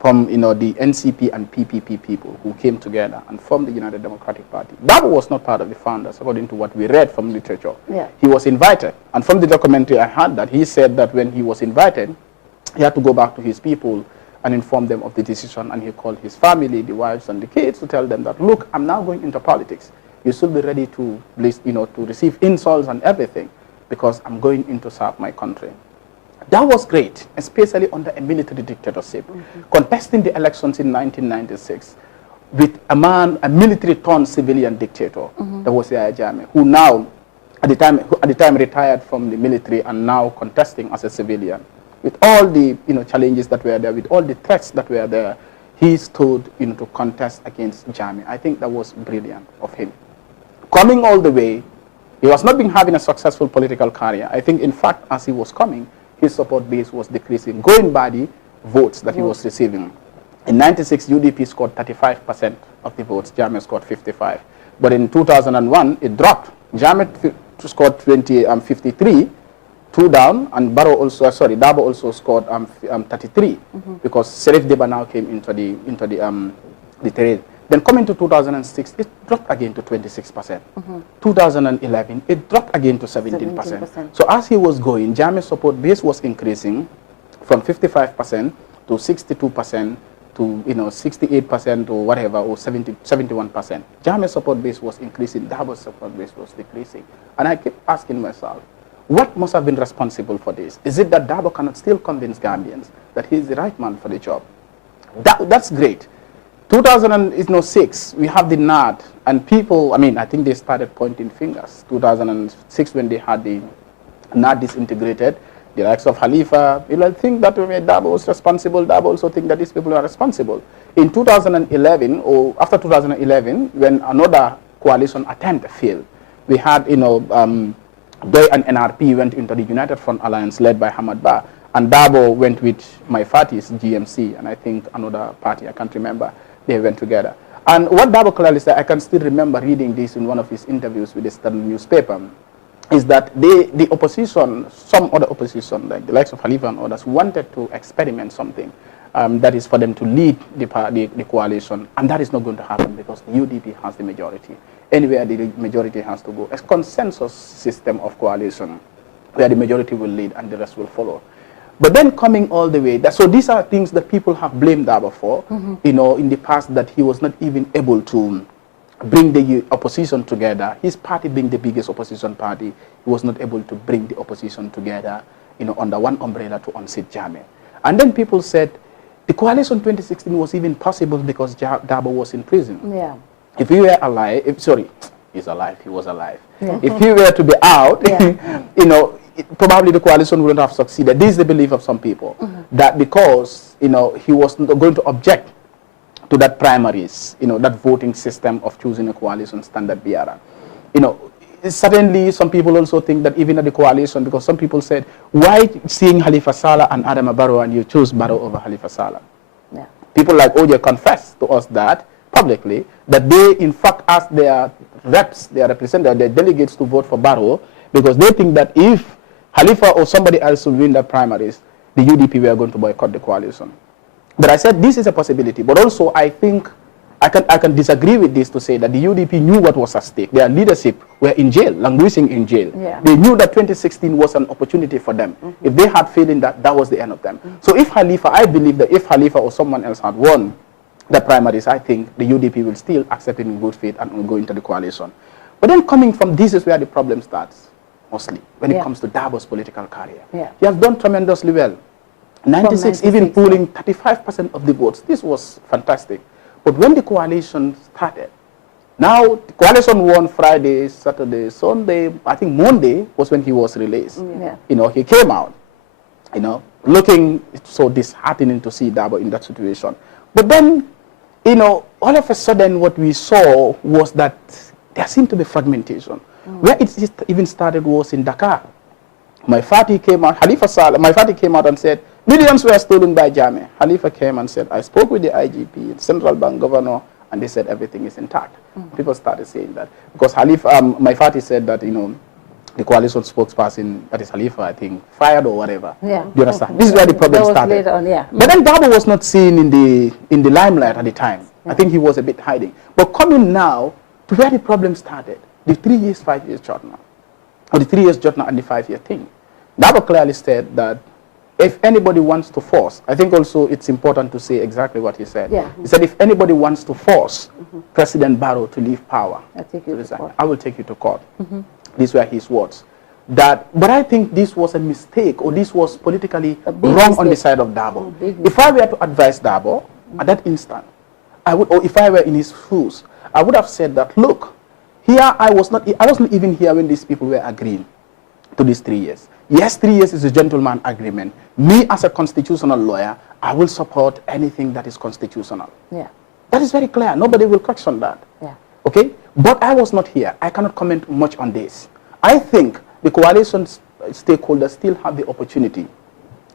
from the NCP and PPP people who came together and formed the United Democratic Party. Dabo was not part of the founders, according to what we read from literature. He was invited, and from the documentary I heard that he said that when he was invited, he had to go back to his people and inform them of the decision, and he called his family, the wives and the kids, to tell them that, look, I'm now going into politics. You should be ready to, to receive insults and everything, because I'm going in to serve my country. That was great, especially under a military dictatorship. Contesting the elections in 1996 with a military-turned-civilian dictator, that was Yahya Jammeh, who now, at the time retired from the military and now contesting as a civilian. With all the challenges that were there, with all the threats that were there, he stood to contest against Jammeh. I think that was brilliant of him. Coming all the way, he was not having a successful political career. I think, in fact, as he was coming, his support base was decreasing, going by the votes that he was receiving. In 96, UDP scored 35% of the votes. Jammeh scored 55. But in 2001, it dropped. Jammeh scored 53, 2 down, and Dabo also scored 33 because Serif Deba now came into the terrain. Then coming to 2006, it dropped again to 26%. 2011, it dropped again to 17%. So as he was going, Jammeh's support base was increasing from 55% to 62% to 68% or whatever, or 71%. Jammeh's support base was increasing, Dabo's support base was decreasing. And I keep asking myself, what must have been responsible for this? Is it that Dabo cannot still convince Gambians that he is the right man for the job? That's great. 2006, we have the NAD, and people, I think they started pointing fingers. 2006, when they had the NAD disintegrated, the likes of Khalifa, people think that Dabo was responsible. Dabo also think that these people are responsible. In 2011, or after 2011, when another coalition attempt failed, we had, Doy and NRP went into the United Front Alliance led by Hamad Ba, and Dabo went with my party's GMC, and I think another party, I can't remember. They went together. And what Dabo clearly said, I can still remember reading this in one of his interviews with the Standard newspaper, is that the opposition, some other opposition, like the likes of Khalifa and others, wanted to experiment something that is for them to lead the coalition, and that is not going to happen because the UDP has the majority. Anywhere the majority has to go. A consensus system of coalition where the majority will lead and the rest will follow. But then coming all the way, so these are things that people have blamed Dabo for, in the past, that he was not even able to bring the opposition together. His party being the biggest opposition party, he was not able to bring the opposition together, under one umbrella to unseat Jammeh. And then people said the coalition 2016 was even possible because Dabo was in prison. Yeah. If he were alive, he's alive, he was alive. Yeah. If he were to be out, probably the coalition wouldn't have succeeded. This is the belief of some people, that because, he was going to object to that primaries, that voting system of choosing a coalition standard bearer. Certainly some people also think that even at the coalition, because some people said, why seeing Halifa Sallah and Adama Barrow and you choose Barrow over Halifa Sallah? Yeah. People like OJ confessed to us that publicly, that they in fact asked their reps, their representatives, their delegates to vote for Barrow because they think that if Khalifa or somebody else will win the primaries, the UDP were going to boycott the coalition. But I said this is a possibility. But also I think I can disagree with this to say that the UDP knew what was at stake. Their leadership were in jail, languishing in jail. Yeah. They knew that 2016 was an opportunity for them. If they had failed in that, that was the end of them. So if Khalifa, I believe that if Khalifa or someone else had won the primaries, I think the UDP will still accept it in good faith and will go into the coalition. But then coming from this is where the problem starts, mostly, when it comes to Darbo's political career. He has done tremendously well. 96, even pulling 35% of the votes. This was fantastic. But when the coalition started, now the coalition won Friday, Saturday, Sunday, I think Monday was when he was released. You know, he came out, you know, looking so disheartening to see Darbo in that situation. But then, you know, all of a sudden what we saw was that there seemed to be fragmentation. Where it even started was in Dakar. My Fatou came out, my Fatou came out and said, millions were stolen by Jammeh. Khalifa came and said, I spoke with the IGP, central bank governor, and they said everything is intact. People started saying that. Because Khalifa, my Fatou said that, you know, the coalition spokesperson, that is Khalifa, I think, fired or whatever. Do you understand? This is where the problem started. Later on, But then Darbo was not seen in the limelight at the time. I think he was a bit hiding. But coming now to where the problem started, the 3 years, 5 years jotna, or the 3 years jotna and the 5-year thing. Darbo clearly said that if anybody wants to force, I think also it's important to say exactly what he said. He said, if anybody wants to force President Barrow to leave power, I will take you to court. These were his words. But I think this was a mistake, or this was politically wrong on the side of Darbo. If I were to advise Darbo at that instant, I would, or if I were in his shoes, I would have said that, look, here I wasn't even here when these people were agreeing to these 3 years. Yes, 3 years is a gentleman agreement. Me as a constitutional lawyer, I will support anything that is constitutional. That is very clear. Nobody will question that. Okay? But I was not here. I cannot comment much on this. I think the coalition stakeholders still have the opportunity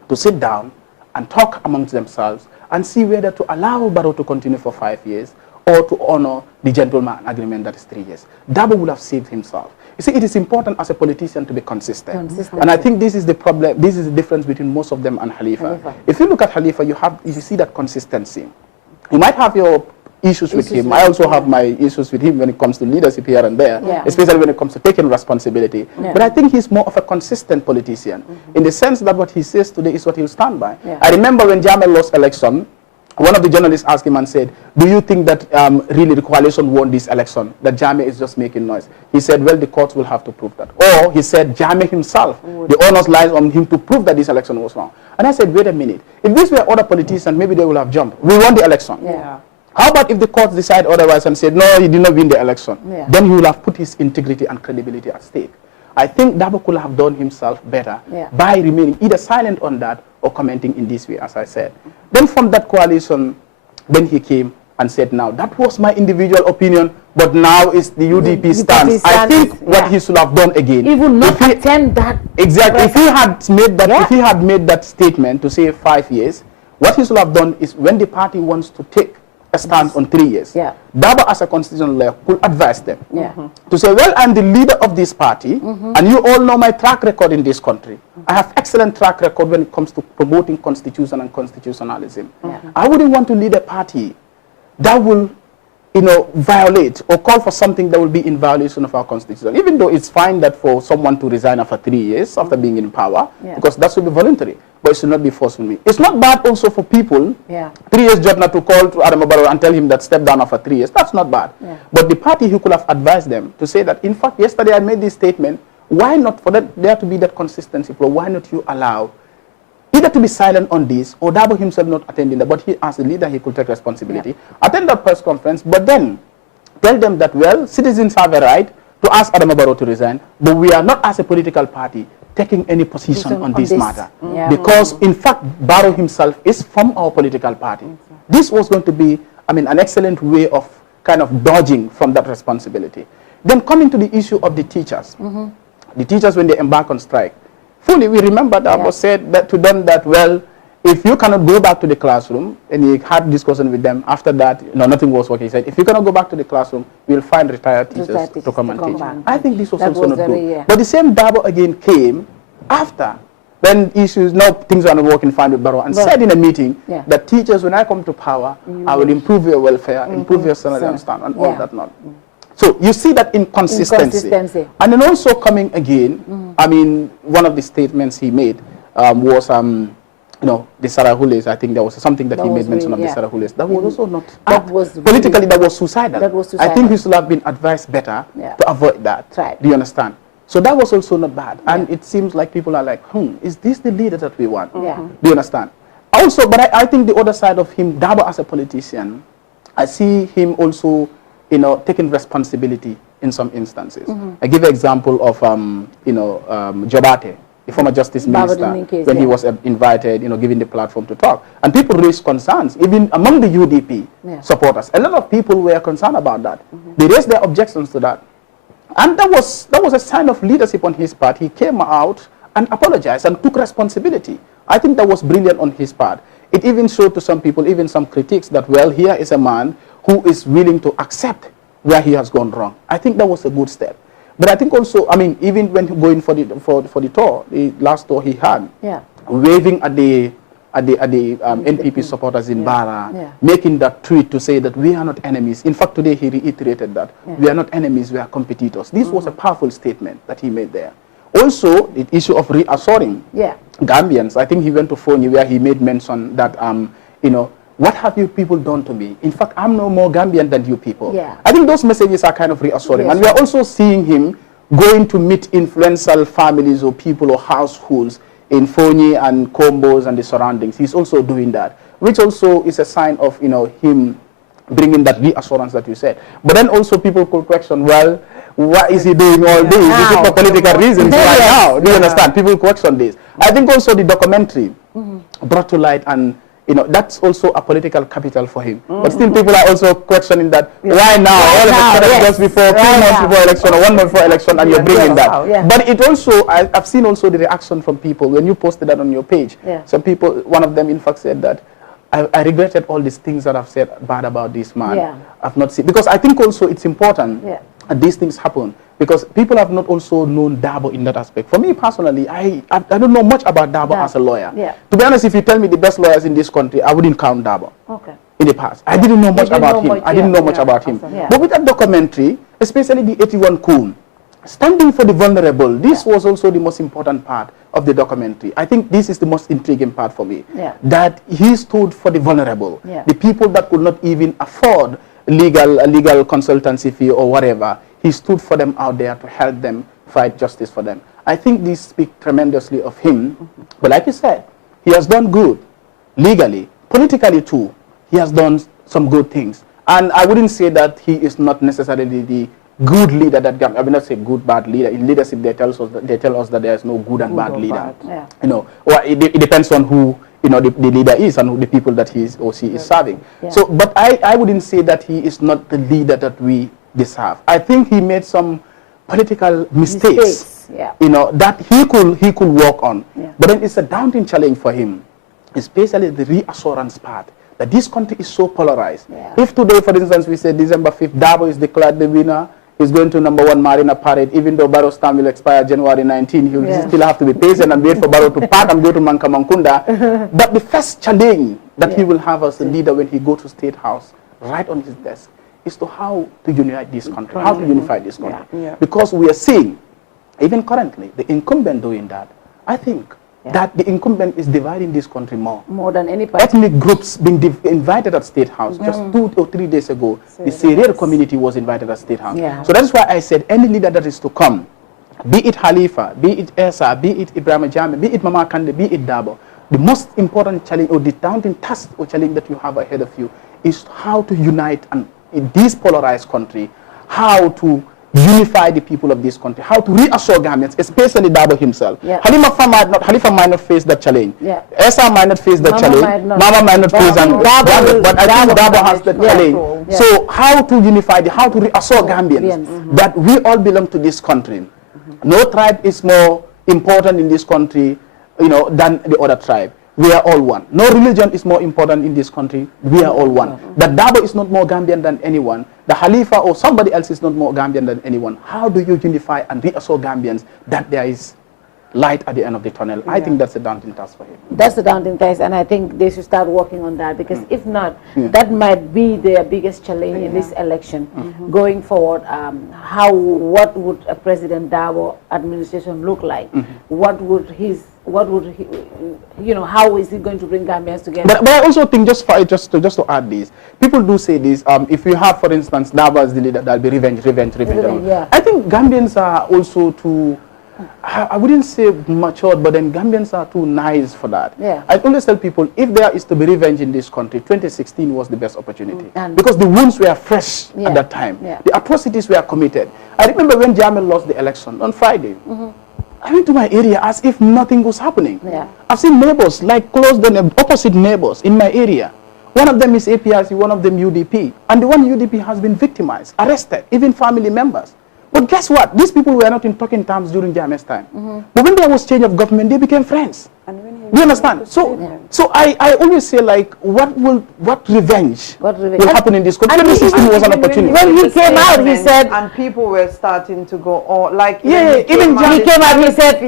to sit down and talk amongst themselves and see whether to allow Barrow to continue for 5 years or to honor the gentleman agreement that is 3 years. Darbo would have saved himself. You see, it is important as a politician to be consistent. And I think this is the problem, this is the difference between most of them and Khalifa. If you look at Khalifa, you see that consistency. You might have your issues with him. I also have my issues with him when it comes to leadership here and there, especially when it comes to taking responsibility. But I think he's more of a consistent politician in the sense that what he says today is what he'll stand by. I remember when Jammeh lost election, one of the journalists asked him and said, do you think that really the coalition won this election, that Jammeh is just making noise? He said, well, the courts will have to prove that. Or he said, Jammeh himself, the onus lies on him to prove that this election was wrong. And I said, wait a minute. If these were other politicians, maybe they would have jumped. We won the election. How about if the courts decide otherwise and said, no, he did not win the election? Then he will have put his integrity and credibility at stake. I think Darbo could have done himself better by remaining either silent on that or commenting in this way, as I said. Then from that coalition, then he came and said, now, that was my individual opinion, but now it's the UDP stance. I think what he should have done again. He would not attend that. Exactly. If he had made that, if he had made that statement to say 5 years, what he should have done is when the party wants to take a stance on 3 years, Darbo as a constitutional lawyer could advise them to say, well, I'm the leader of this party, and you all know my track record in this country. I have excellent track record when it comes to promoting constitution and constitutionalism. I wouldn't want to lead a party that will, you know, violate or call for something that will be in violation of our constitution, even though it's fine that for someone to resign after 3 years after being in power, because that should be voluntary, but it should not be forceful. It's not bad also for people, 3 years job not to call to Adam Barrow and tell him that step down after 3 years. That's not bad. But the party who could have advised them to say that, in fact, yesterday I made this statement, why not for that there to be that consistency flow? Why not you allow either to be silent on this or Darbo himself not attending that, but he as a leader he could take responsibility, attend that press conference, but then tell them that, well, citizens have a right to ask Adam Barrow to resign, but we are not as a political party taking any position on this matter. Because in fact Barrow himself is from our political party. This was going to be, I mean, an excellent way of kind of dodging from that responsibility. Then coming to the issue of the teachers. The teachers, when they embark on strike, fully we remember Darbo said that to them that, well, if you cannot go back to the classroom, and he had discussion with them after that, you know, nothing was working. He said, if you cannot go back to the classroom, we'll find retired teachers to come and teach. I think this was also not good. But the same Darbo again came after when issues, no, things are not working fine with Barrow, and said in a meeting that teachers, when I come to power, I will improve your welfare, improve your salary and stuff, and all that not. So you see that inconsistency. And then also coming again, I mean, one of the statements he made was, you know, the Sarahules. I think there was something that he made mention of the Sarahules. That was also not, politically, that was suicidal. I think he should have been advised better to avoid that. Do you understand? So that was also not bad. And it seems like people are like, is this the leader that we want? Do you understand? Also, but I think the other side of him, Dabo as a politician, I see him also, you know, taking responsibility in some instances. I give an example of, you know, Jobate, the former justice minister, when he was invited, you know, given the platform to talk. And people raised concerns, even among the UDP supporters. A lot of people were concerned about that. They raised their objections to that. And that was a sign of leadership on his part. He came out and apologized and took responsibility. I think that was brilliant on his part. It even showed to some people, even some critics, that, well, here is a man who is willing to accept where he has gone wrong. I think that was a good step. But I think also, I mean, even when going for the tour, the last tour he had, waving at the NPP supporters in Bara, making that tweet to say that we are not enemies. In fact, today he reiterated that we are not enemies, we are competitors. This was a powerful statement that he made there. Also, the issue of reassuring Gambians. I think he went to Foni where he made mention that, you know, what have you people done to me? In fact, I'm no more Gambian than you people. I think those messages are kind of reassuring. And we are also seeing him going to meet influential families or people or households in Foni and Combos and the surroundings. He's also doing that, which also is a sign of, you know, him bringing that reassurance that you said. But then also people could question, well, what is he doing all this? Is it for political reasons right now? Do you understand? People question this. I think also the documentary brought to light, and you know, that's also a political capital for him. But still people are also questioning that, why now? All of a sudden, just before, 2 months before election or 1 month before election, and you're bringing that. But it also, I've seen also the reaction from people when you posted that on your page. Some people, one of them in fact said that, I regretted all these things that I've said bad about this man. I've not seen, because I think also it's important that these things happen, because people have not also known Dabo in that aspect. For me personally, I don't know much about Dabo as a lawyer. To be honest, if you tell me the best lawyers in this country, I wouldn't count Dabo in the past. I didn't know much about him. I didn't know much about him. But with that documentary, especially the 81 Kun, standing for the vulnerable, this was also the most important part of the documentary. I think this is the most intriguing part for me, that he stood for the vulnerable, the people that could not even afford legal consultancy fee or whatever. He stood for them out there to help them fight justice for them. I think this speaks tremendously of him. But like you said, he has done good legally, politically too. He has done some good things. And I wouldn't say that he is not necessarily the good leader that I will not say good, bad leader. In leadership, they tell us that there is no good and bad leader. You know, well, it depends on who, you know, the leader is and who the people that he or she is serving. So, but I wouldn't say that he is not the leader that we deserve. I think he made some political mistakes. You know, that he could work on. But then it's a daunting challenge for him, especially the reassurance part, that this country is so polarized. If today, for instance, we say December 5th, Dabo is declared the winner, he's going to #1 Marina Parade, even though Barrow's term will expire January 19, he will still have to be patient and wait for Barrow to pack and go to Mankamankunda. But the first challenge that he will have as a leader when he goes to State House, right on his desk, is to how to unite this country, how to unify this country. Because we are seeing, even currently, the incumbent doing that. I think that the incumbent is dividing this country more than any party. Ethnic groups being invited at State House. Just 2 or 3 days ago, the Serer community was invited at State House. So that's why I said any leader that is to come, be it Khalifa, be it Esa, be it Ibrahim Jame, be it Mama Kande, be it Dabo, the most important challenge or the daunting task or challenge that you have ahead of you is how to unite and in this polarized country, how to unify the people of this country, how to reassure Gambians, especially Dabo himself. Khalifa might not face that challenge. Esa might not face that challenge. Mama might not face that. But I think Dabo has that challenge. So how to unify, how to reassure Gambians that we all belong to this country. No tribe is more important in this country, you know, than the other tribe. We are all one. No religion is more important in this country. We are all one. That Dabo is not more Gambian than anyone. The Khalifa or somebody else is not more Gambian than anyone. How do you unify and reassure Gambians that there is light at the end of the tunnel. I think that's a daunting task for him. That's the daunting task, and I think they should start working on that, because if not, that might be their biggest challenge in this election going forward. What would a President Dabo administration look like? What would he, how is he going to bring Gambians together? But I also think, just to add this, people do say this, if you have, for instance, Dabo as the leader, there'll be revenge. Yeah. I think Gambians are also too, I wouldn't say matured, but then Gambians are too nice for that. Yeah. I always tell people, if there is to be revenge in this country, 2016 was the best opportunity. Because the wounds were fresh at that time. Yeah. The atrocities were committed. I remember when Jammeh lost the election on Friday. I went to my area as if nothing was happening. Yeah. I've seen neighbors, like close the opposite neighbors in my area. One of them is APRC, one of them UDP. And the one UDP has been victimized, arrested, even family members. But guess what? These people were not in talking terms during Jammeh's time. But when there was change of government, they became friends. Do you understand? So I always say, like, what revenge will happen in this country? 2016 was an opportunity. When he came out, he said, and people were starting to go, like, he came out, he said,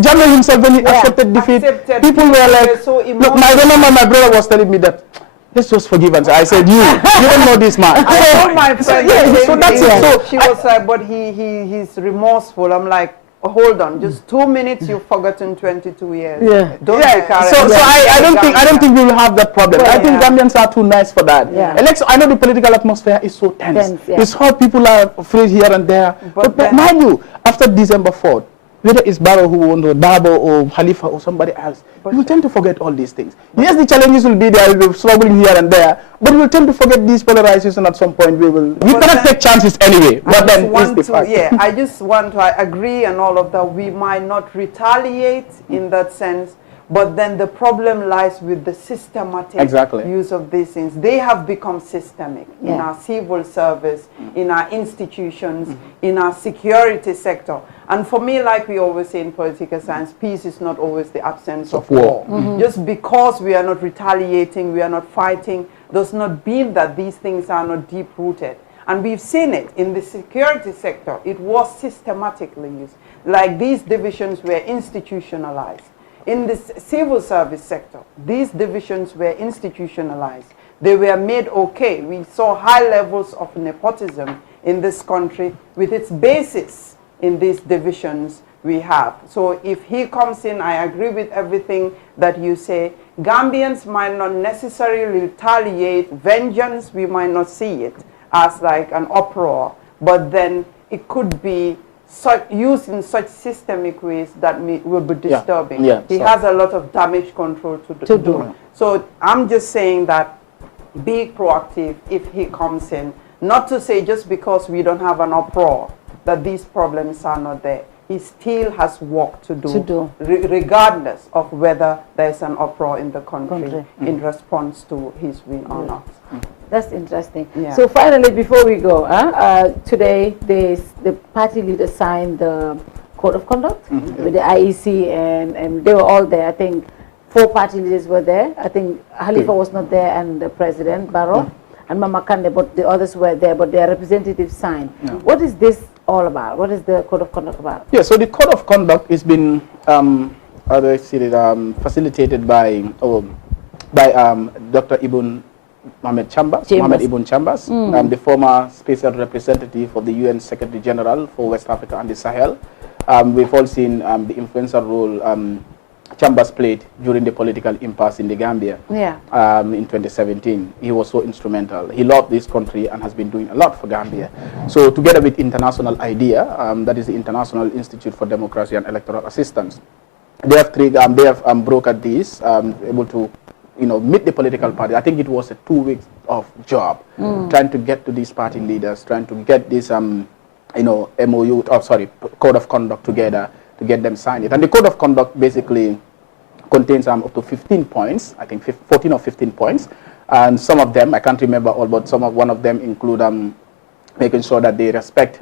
Jammeh himself, when he accepted defeat, people were like, look, my brother was telling me that, let's just forgive and say, I said, you don't know this man. I told my friend, so that's it. So she was like, but he's remorseful. I'm like, oh, hold on, just 2 minutes, you've forgotten 22 years. Don't be careless. So I don't think we will have that problem. I think Gambians are too nice for that. Election, I know the political atmosphere is so tense. It's hard, people are afraid here and there. But mind you, after December 4th, whether it's Barrow who won, or Dabo, or Khalifa, or somebody else, we will tend to forget all these things. Yes, the challenges will be there, we'll be struggling here and there, but we'll tend to forget these polarizations at some point. We cannot take chances anyway, but then it's the fact. I just want to agree and all of that. We might not retaliate in that sense, but then the problem lies with the systematic use of these things. They have become systemic in our civil service, in our institutions, in our security sector. And for me, like we always say in political science, peace is not always the absence of war. Just because we are not retaliating, we are not fighting, does not mean that these things are not deep-rooted. And we've seen it in the security sector. It was systematically used. Like these divisions were institutionalized. In the civil service sector, these divisions were institutionalized. They were made okay. We saw high levels of nepotism in this country with its basis in these divisions we have. So if he comes in, I agree with everything that you say. Gambians might not necessarily retaliate. Vengeance, we might not see it as like an uproar, but then it could be used in such systemic ways that will be disturbing. He has a lot of damage control to do. So I'm just saying that be proactive if he comes in. Not to say just because we don't have an uproar that these problems are not there. He still has work to do, regardless of whether there's an uproar in the country in response to his win or not. That's interesting. So finally, before we go, today the party leaders signed the code of conduct with the IEC, and they were all there. I think 4 party leaders were there. I think Khalifa was not there, and the President Barrow and Mama Kande, but the others were there, but their representatives signed. What is this all about? What is the code of conduct about? Yeah, so the code of conduct has been facilitated by Dr. Ibn Mohamed Ibn Chambers, the former special representative of the UN Secretary General for West Africa and the Sahel. We've all seen the influential role Chambers played during the political impasse in the Gambia in 2017. He was so instrumental. He loved this country and has been doing a lot for Gambia. So together with International IDEA, that is the International Institute for Democracy and Electoral Assistance, they have brokered this, able to meet the political party. I think it was a 2 weeks of job, trying to get to these party leaders, trying to get this MOU, code of conduct together to get them signed it. And the code of conduct basically contains up to 15 points, I think 14 or 15 points. And some of them, I can't remember all, but one of them include making sure that they respect,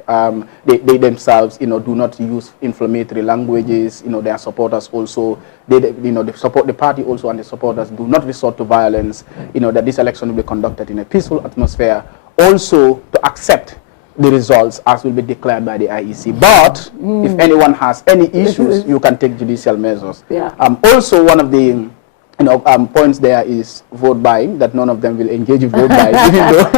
they themselves, do not use inflammatory languages. Their supporters also, they support the party also, and the supporters do not resort to violence. That this election will be conducted in a peaceful atmosphere. Also, to accept the results as will be declared by the IEC. But if anyone has any issues, you can take judicial measures. Yeah. Also, one of the points there is vote buying, that none of them will engage in vote buying, even though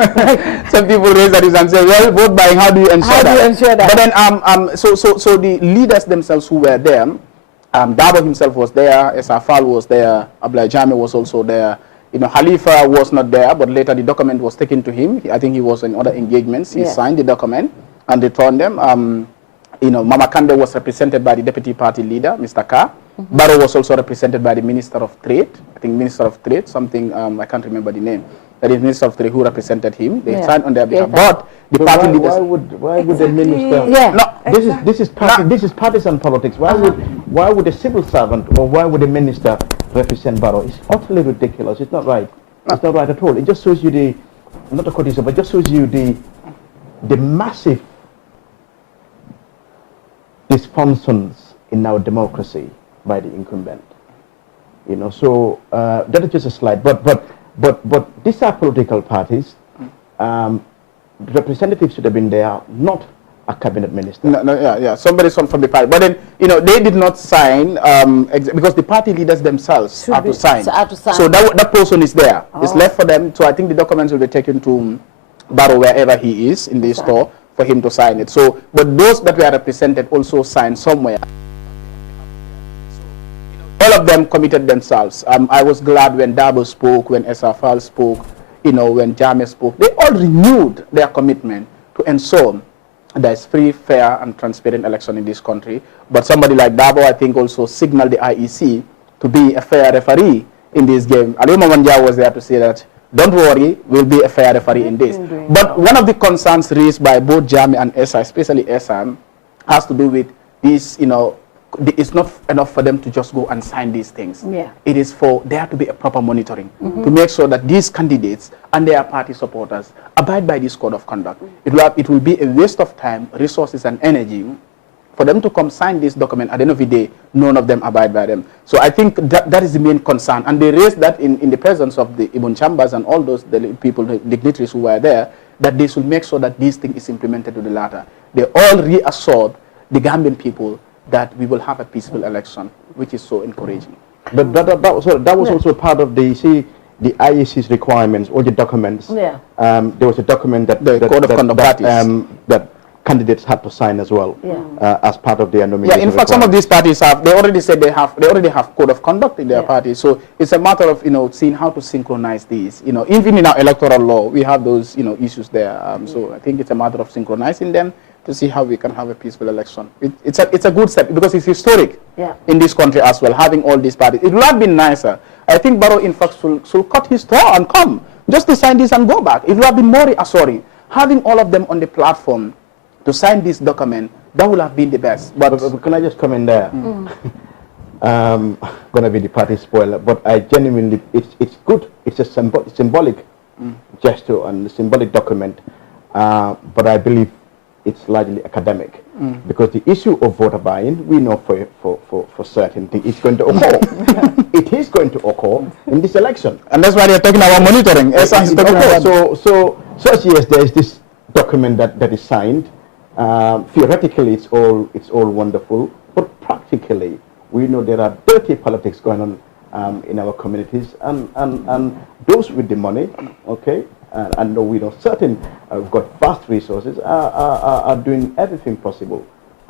some people raise that and say, well, vote buying, how do you ensure that? But then, so the leaders themselves who were there, Dabo himself was there, Esafal was there, Abdullah Jame was also there. Khalifa was not there, but later the document was taken to him. I think he was in other engagements. He signed the document and returned them. Mama Kande was represented by the deputy party leader, Mr. Kerr. Barrow was also represented by the Minister of Trade. I think Minister of Trade, something, I can't remember the name. That is Minister of Trade who represented him. They signed on their behalf. But the party leaders... Why would the minister... No, this is partisan politics. Why would a civil servant or why would a minister represent Barrow? It's utterly ridiculous. It's not right. It's not right at all. It just shows you the... Not a criticism, but just shows you the massive dysfunctions in our democracy by the incumbent. So that is just a slide. But these are political parties. Representatives should have been there, not a cabinet minister. Somebody from the party. But then, they did not sign because the party leaders themselves have to sign. So that person is there. It's left for them. So I think the documents will be taken to Barrow wherever he is in the store for him to sign it. So, but those that were represented also signed somewhere. All of them committed themselves. I was glad when Dabo spoke, when Esafal spoke, when Jame spoke. They all renewed their commitment to ensure there's free, fair, and transparent election in this country. But somebody like Dabo, I think, also signaled the IEC to be a fair referee in this game. Ali Mamanja was there to say that, don't worry, we'll be a fair referee in this. But one of the concerns raised by both Jame and Esa, especially Esa, has to do with this, it's not enough for them to just go and sign these things. It is for there to be a proper monitoring to make sure that these candidates and their party supporters abide by this code of conduct. It will be a waste of time, resources, and energy for them to come sign this document. At the end of the day, none of them abide by them. So I think that is the main concern. And they raised that in the presence of the Ibn Chambers and all those people, the dignitaries who were there, that they should make sure that this thing is implemented to the latter. They all reassured the Gambian people that we will have a peaceful election, which is so encouraging. But that was also part of the IEC's requirements, all the documents. There was a document that the code of conduct parties that candidates had to sign as well as part of their nomination. In fact, some of these parties they already said they already have code of conduct in their party. So it's a matter of seeing how to synchronize these. Even in our electoral law, we have those issues there. So I think it's a matter of synchronizing them to see how we can have a peaceful election. It's a good step because it's historic in this country as well, having all these parties. It would have been nicer. I think Barrow, in fact, should cut his straw and come just to sign this and go back. It would have been more reassuring. Having all of them on the platform to sign this document, that would have been the best. But can I just come in there? Gonna be the party spoiler, but I genuinely, it's good. It's a symbolic gesture and a symbolic document, but I believe it's largely academic because the issue of voter buy-in, we know for certainty it's going to occur. It is going to occur in this election, and that's why they're talking about monitoring. So yes, there is this document that is signed. Theoretically, it's all wonderful, but practically, we know there are dirty politics going on in our communities, and those with the money, and we know certain we've got vast resources are doing everything possible,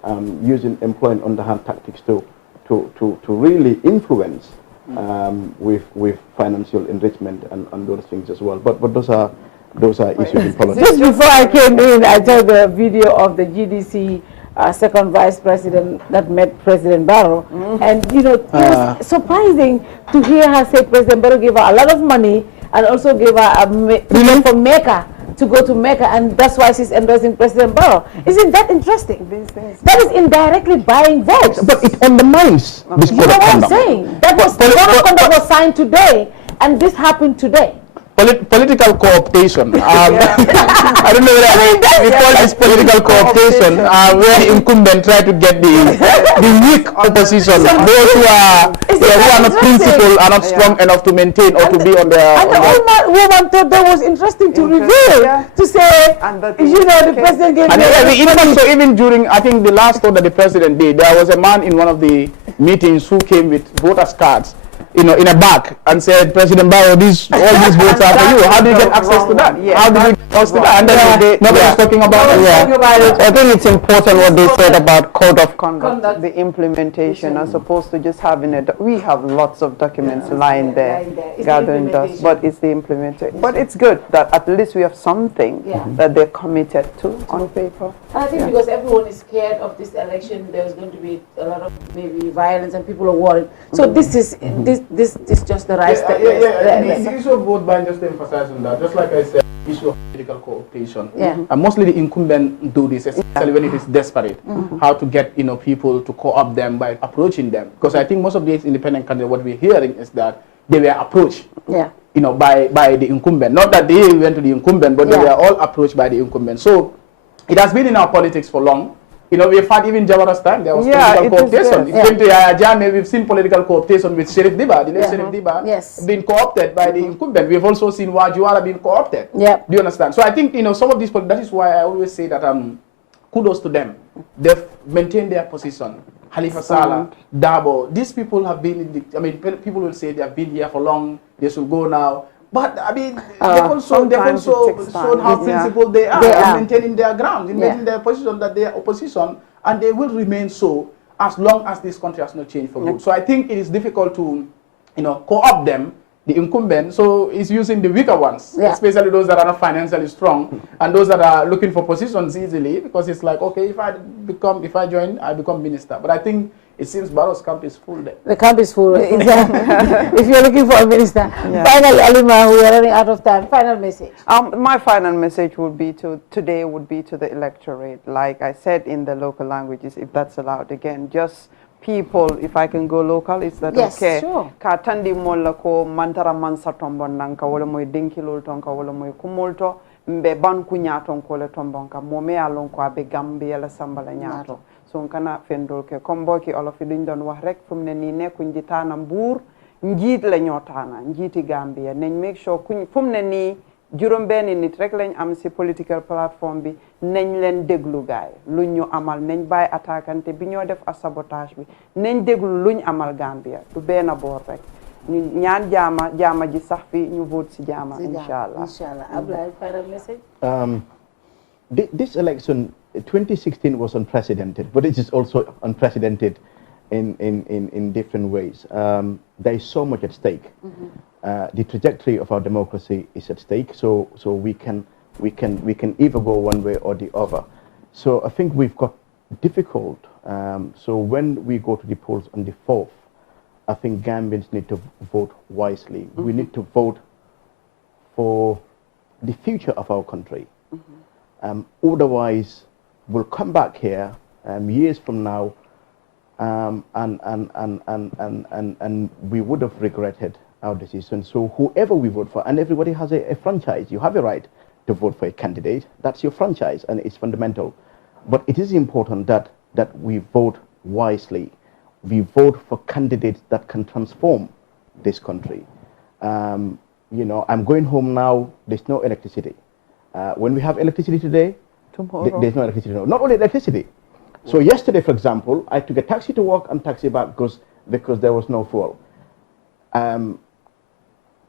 employing underhand tactics to really influence with financial enrichment and those things as well. But those are issues in politics. Just before I came in, I saw the video of the GDC second vice president that met President Barrow, and it was surprising to hear her say President Barrow gave her a lot of money and also gave her a ticket for Mecca to go to Mecca, and that's why she's endorsing President Barrow. Isn't that interesting? That is indirectly buying votes. But it undermines this code of conduct. I'm saying? That was the code of conduct was signed today, and this happened today. political co-optation. I don't know whether we call this political co-optation, where the incumbent try to get the weak opposition, those who are not principled, are not strong enough to maintain or to be on their. And the old woman thought that was interesting to reveal, to say, the president gave me. Even during, I think the last thought that the president did, there was a man in one of the meetings who came with voters cards, in a bag, and said, President Barrow, all these votes are for you. How do you get access to that? How do you get access to that? And then nobody's talking about it. I think it's important what they said about code of conduct, the implementation, as opposed to just having it. We have lots of documents lying there, gathering dust, but it's the implementation. But it's good that at least we have something that they're committed to on paper. I think because everyone is scared of this election, there's going to be a lot of maybe violence and people are worried. So this is just the right step. The issue of vote buying, just to emphasize on that, just like I said, the issue of political co-optation. And mostly the incumbent do this, especially when it is desperate. How to get people to co-opt them by approaching them. Because I think most of these independent candidates, what we're hearing is that they were approached. By the incumbent. Not that they went to the incumbent, but they were all approached by the incumbent. So it has been in our politics for long. We've had even Jawara's time, there was political co-optation. It came to Yahya Jammeh, we've seen political co-optation with Sheriff Diba, the late Sheriff Diba, being co-opted by the incumbent. We've also seen Wajuwara being co-opted. Do you understand? So I think, some of these, that is why I always say that kudos to them. They've maintained their position. Halifa Sallah, Dabo, these people have been people will say they have been here for long, they should go now. But they've also shown how principled they are in maintaining their ground, in maintaining their position that they are opposition, and they will remain so as long as this country has not changed for good. So I think it is difficult to, co-opt them, the incumbent. So it's using the weaker ones, especially those that are not financially strong and those that are looking for positions easily, because it's like, okay, if I join, I become minister. But I think it seems Barrow's camp is full there. The camp is full. If you're looking for a minister. Finally, Alima, we are running out of time. Final message. My final message would be to the electorate. Like I said in the local languages, if that's allowed. Again, just people, if I can go local, is that okay? Yes, sure. Ka tandi molla ko mantara mansa tombon nanka wala moy denkilol tonka wala moy kumolto mbe ban ku nyaton ko le tombonka mome alon ko abe Gambia la sambala nyato. So kana fendol ke komboki olofi duñ don wax rek fum ne ni nekkuñ di tana mbuur njiit la ñoo tana njiiti Gambia nañ make sure kuñ fum ne ni juróom benn nit rek lañ am ci political platform bi nañ leen déglu gaay luñ ñu amal nañ bàyyi attaquante bi ñoo def a sabotage bi nañ déglu luñ amal Gambia du benn boor rek ñu ñaan jaama ji sax fi ñu vote ci jaama inshallah. Ablaye, final message. This election 2016 was unprecedented, but it is also unprecedented in different ways. There is so much at stake. The trajectory of our democracy is at stake, so we can either go one way or the other. So I think we've got difficult. So when we go to the polls on the 4th, I think Gambians need to vote wisely. We need to vote for the future of our country. Otherwise, we'll come back here years from now, and we would have regretted our decision. So whoever we vote for, and everybody has a franchise. You have a right to vote for a candidate. That's your franchise, and it's fundamental. But it is important that we vote wisely. We vote for candidates that can transform this country. I'm going home now. There's no electricity. When we have electricity today, there's no electricity. Not only electricity. So yesterday, for example, I took a taxi to work and taxi back because there was no fuel.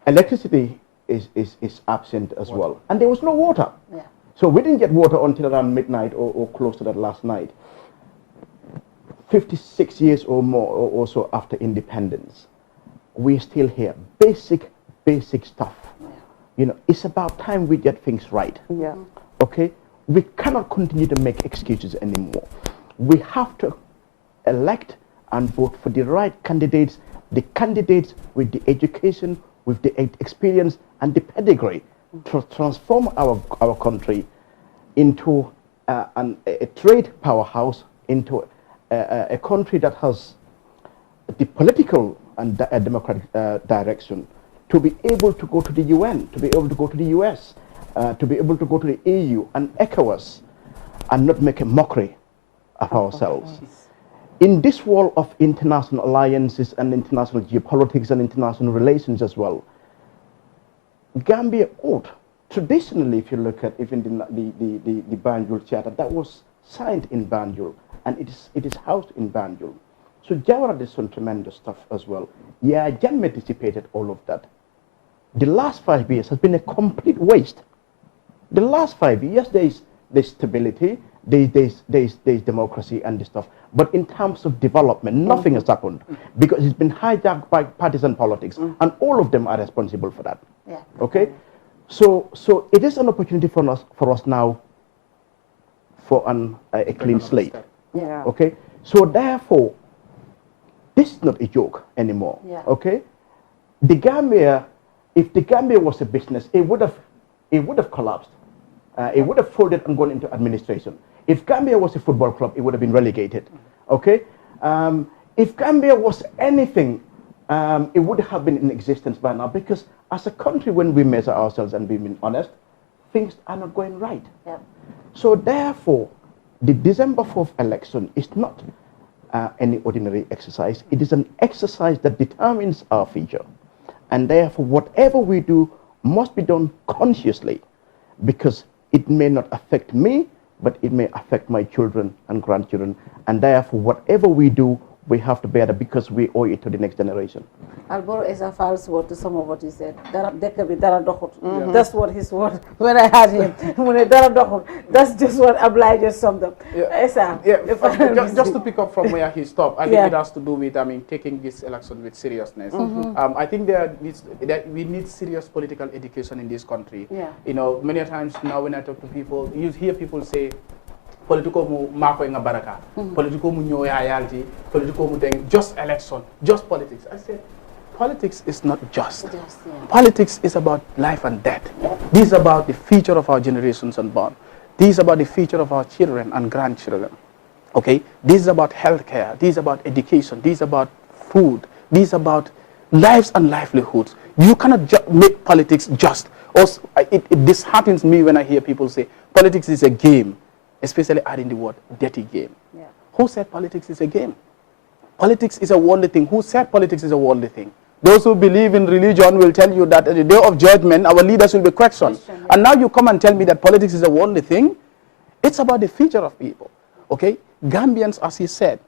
Electricity is absent as well. And there was no water. So we didn't get water until around midnight or close to that last night. 56 years or more or so after independence, we're still here. Basic stuff. It's about time we get things right. Okay? We cannot continue to make excuses anymore. We have to elect and vote for the right candidates, the candidates with the education, with the experience and the pedigree to transform our country into a trade powerhouse, into a country that has the political and democratic direction to be able to go to the UN, to be able to go to the US, to be able to go to the EU and ECOWAS and not make a mockery of ourselves. In this world of international alliances and international geopolitics and international relations as well, Gambia ought, traditionally, if you look at even the Banjul Charter, that was signed in Banjul and it is housed in Banjul. So Jawara did some tremendous stuff as well. Yeah, Jan anticipated all of that. The last 5 years has been a complete waste. The last 5 years, there's stability, there's democracy and this stuff. But in terms of development, nothing has happened because it's been hijacked by partisan politics, and all of them are responsible for that. Yeah. Okay, so it is an opportunity for us now for a clean slate. Yeah. Okay, so therefore, this is not a joke anymore. Yeah. Okay, the Gambia, if the Gambia was a business, it would have collapsed. It would have folded and gone into administration. If Gambia was a football club, it would have been relegated. Okay, if Gambia was anything, it would have been in existence by now. Because as a country, when we measure ourselves and being honest, things are not going right. Yeah. So therefore, the December 4th election is not any ordinary exercise. It is an exercise that determines our future. And therefore, whatever we do must be done consciously, because it may not affect me, but it may affect my children and grandchildren. And therefore, whatever we do, we have to bear that because we owe it to the next generation. I'll borrow as a false word to some of what he said. That's what his word, when I had him. That's just what obliges something. Just to pick up from where he stopped, I think it has to do with, taking this election with seriousness. I think we need serious political education in this country. Yeah. You know, many times now when I talk to people, you hear people say, political mu mako nga baraka, political mu nyoya yalti, political mu deng, just election, just politics. I said, politics is not just. Politics is about life and death. This is about the future of our generations unborn. This is about the future of our children and grandchildren. Okay? This is about healthcare. This is about education. This is about food. This is about lives and livelihoods. You cannot make politics just. Also, it disheartens me when I hear people say politics is a game, especially adding the word dirty game. Yeah. Who said politics is a game? Politics is a worldly thing. Who said politics is a worldly thing? Those who believe in religion will tell you that at the day of judgment, our leaders will be questioned. And now you come and tell me that politics is a worldly thing? It's about the future of people. Okay? Gambians, as he said,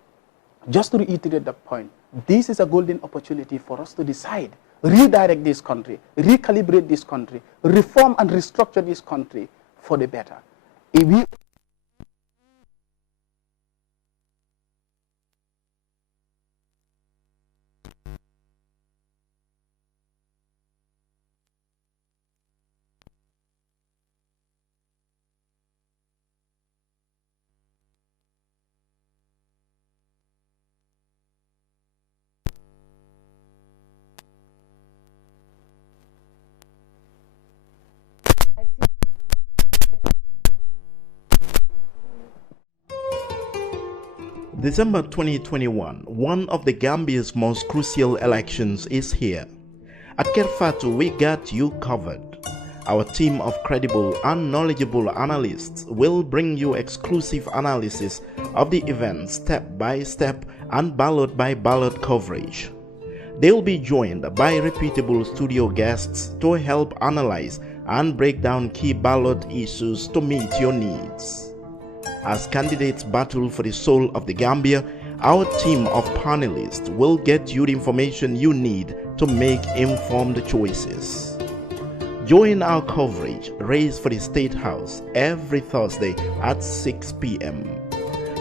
just to reiterate that point, this is a golden opportunity for us to decide, redirect this country, recalibrate this country, reform and restructure this country for the better. If we December 2021, one of the Gambia's most crucial elections is here. At Kerr Fatou, we got you covered. Our team of credible and knowledgeable analysts will bring you exclusive analysis of the event step by step and ballot by ballot coverage. They will be joined by reputable studio guests to help analyze and break down key ballot issues to meet your needs. As candidates battle for the soul of the Gambia, our team of panelists will get you the information you need to make informed choices. Join our coverage Race for the State House every Thursday at 6 p.m.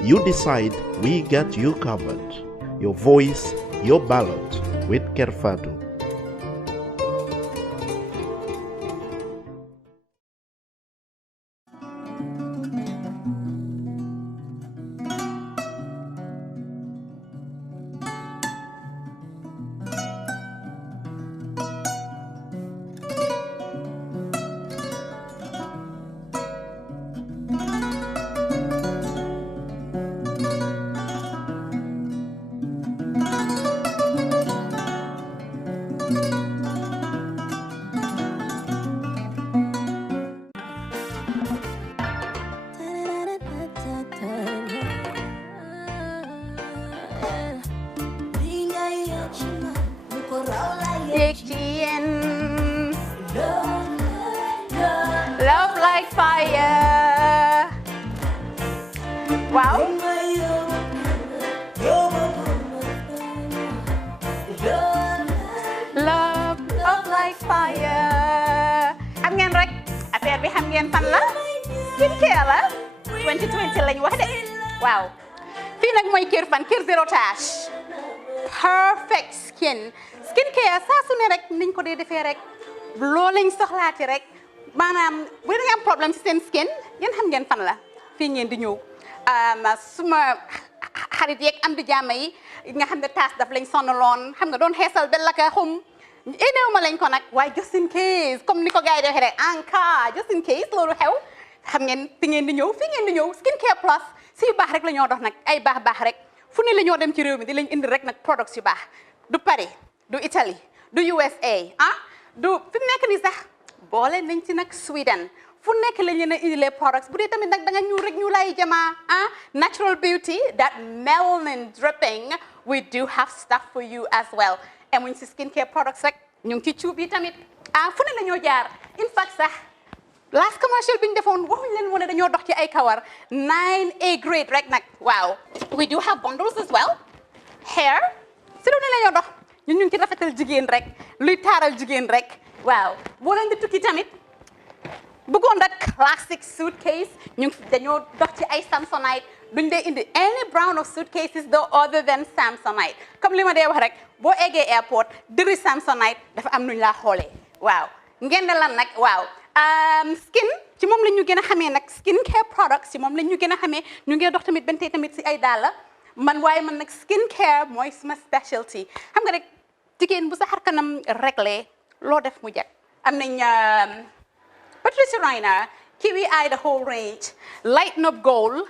You decide, we got you covered. Your voice, your ballot with Kerr Fatou. yéeg ci yéen love like fire waaw love like fire xam ngeen rek affaire bi xam ngeen fan la skincare la 2020 lañ wax de waaw fii nag mooy Kerr fan Kerr zero tache perfect skincare saa su ne rek niñ ko dee defee rek loo lañ soxlaati rek maanaam bu ngeen am problème ci seen skin ngeen xam ngeen fan la fii ngeen di ñëw suma xarit yeeg am di jàmm yi nga xam ne taas daf lañ sonaloon xam nga doon xeesal bel la ka xum éneew ma lañ ko nag waaye just in case comme ni ko gars yi di waxee rek en cas just in case loolu xew xam ngeen fi ngeen di ñëw fii ngeen di ñëw skincare plus si yu baax rek la ñoo dox nag ay baax rek fu ne la ñoo dem ci réew mi di lañ indi rek nag products yu baax du Paris du Italie du USA du fi mu nekk nii sax boole nañ ci nag Sweden fu nekk lañ leen a indilee products bu dee tamit nag da nga ñuul rek ñu lay jamaa natural beauty that melanin dripping we do have stuff for you as well emuñ si skincare products rek ñu ngi ci cuub yi tamit fu ne la ñoo jaar in fact sax last commercial bi ñu defoon waxuñ leen woon ne dañoo dox ci ay kawar 9A grade rek nag waaw we do have bundles as well hair si lu ne la ñoo dox ñun ñu ngi ci rafetal jigéen rek luy taaral jigéen rek waaw boo leen di tukki tamit bëggoon rek classic suitcase ñu ngi dañoo dox ci ay Samsonite duñ dee indi any brand of suitcases though other than Samsonite comme li ma dee wax rek boo eggee airport dëri Samsonite dafa am nuñ laa xoolee waaw ngeen ne lan nag waaw skin ci moom la ñu gën a xamee nag skincare products ci moom la ñu gën a xamee ñu ngi dox tamit bentey tamit si ay dàll man waaye man nag skincare mooy suma specialty xam nga rek jigéen bu sa xar kanam réglé loo def mu jag am nañ Patricia Reiner Kiwi Eye the whole range Lighten Up Gold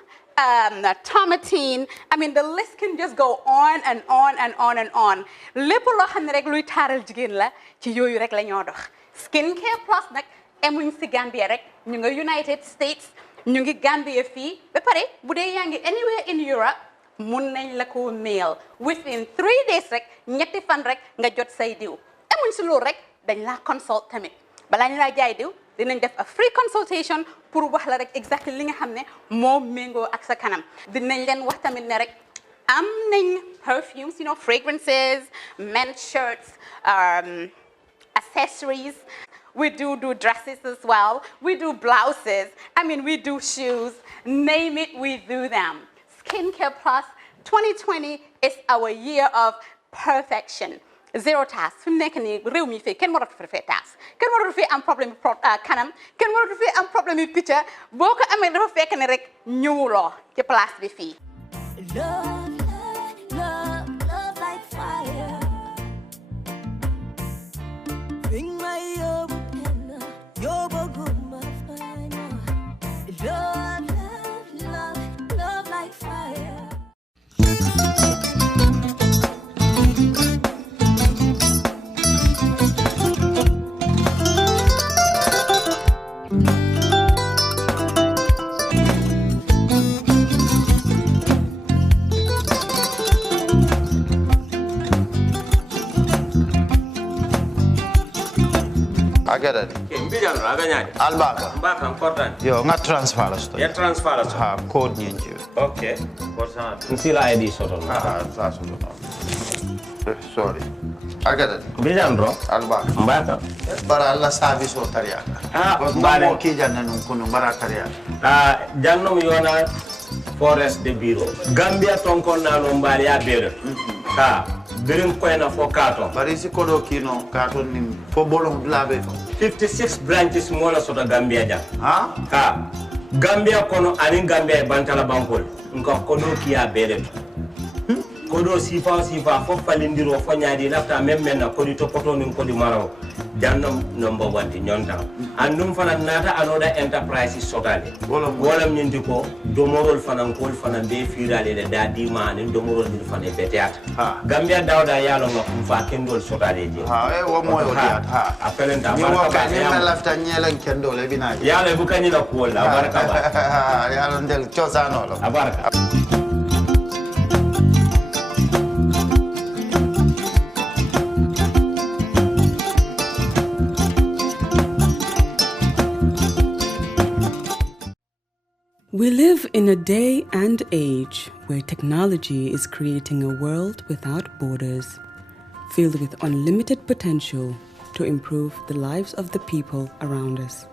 Tomatine I mean the list can just go on and on and on and on lépp loo xam ne rek luy taaral jigéen la ci yooyu rek la ñoo dox skincare plus nag emuñ si Gambia rek ñu nga United States ñu ngi Gambia fii ba pare bu dee yaa ngi anywhere in Europe mun nañ la ko mail within 3 days rek ñetti fan rek nga jot say diw emuñ si loolu rek dañ laa consult tamit balaa ñu laa jaay diw dinañ def a free consultation pour wax la rek exactly li nga xam ne moo méngoo ak sa kanam dinañ leen wax tamit ne rek am nañ perfumes you know fragrances men's shirts accessories we do dresses as well we do blouses I mean we do shoes name it we do them Skincare Plus 2020 is our year of perfection zero task fi mu nekk nii réew mi fii kenn waratu fi taas kenn waratu fi am problème kanam kenn waratu fi am problème yu picca boo ko amee dafa fekk ne rek ñëwuloo ci place bi fii love like fire bring my love like fire Agada ke mbijan no aga nyaade albaka mbaka important yo nga transfer la sto ya transfer la ha code nyenje okay person nsila id soto sa so sorry agada mbijan ro albaka mbaka bara alla service o tariaka mbale mo ki janna nun kuno bara tariaka jannom yona forest de bureau Gambia tonkon na no mbali ya bele birin koyna fo kato bari si kodo kino kato ni fo bolong labe 56 branches mola soto Gambia ja Gambia kono ani Gambia bantala bankol nko kodo kiya bele kodo sifa fo falindiro fo nyaadi lafta memmen na kodi to poto nin kodi maraw jannam number 1 nyonta andum fana nata anoda enterprise sotale wala nyindi ko domorol fana kol fana be firale de dadi ma ni domorol ni fana beteat Gambia dawda yalo ngam fa kendol sotale je wo moyo diat apelenta ni wo ka ni lafta nyelen kendol e binaji yalo bu kanyi la ko la baraka ba yalo ndel chosano lo baraka We live in a day and age where technology is creating a world without borders, filled with unlimited potential to improve the lives of the people around us.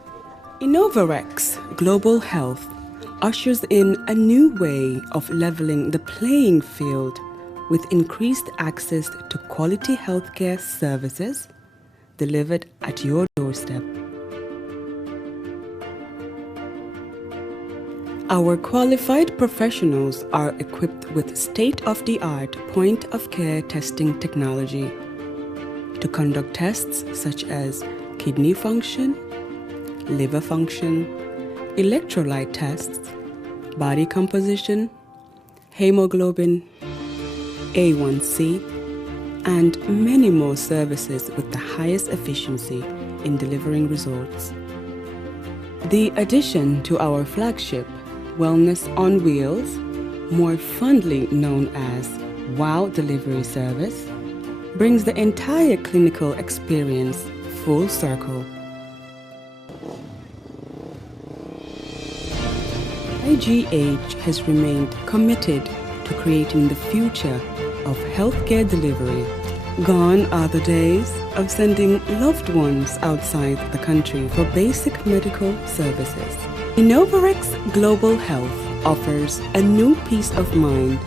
Innovarex Global Health ushers in a new way of leveling the playing field with increased access to quality healthcare services delivered at your doorstep. Our qualified professionals are equipped with state-of-the-art point-of-care testing technology to conduct tests such as kidney function, liver function, electrolyte tests, body composition, hemoglobin, A1C, and many more services with the highest efficiency in delivering results. The addition to our flagship Wellness on Wheels, more fondly known as WOW Delivery Service, brings the entire clinical experience full circle. IGH has remained committed to creating the future of healthcare delivery. Gone are the days of sending loved ones outside the country for basic medical services. Innovarex Global Health offers a new peace of mind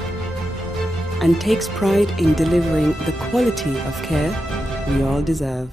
and takes pride in delivering the quality of care we all deserve.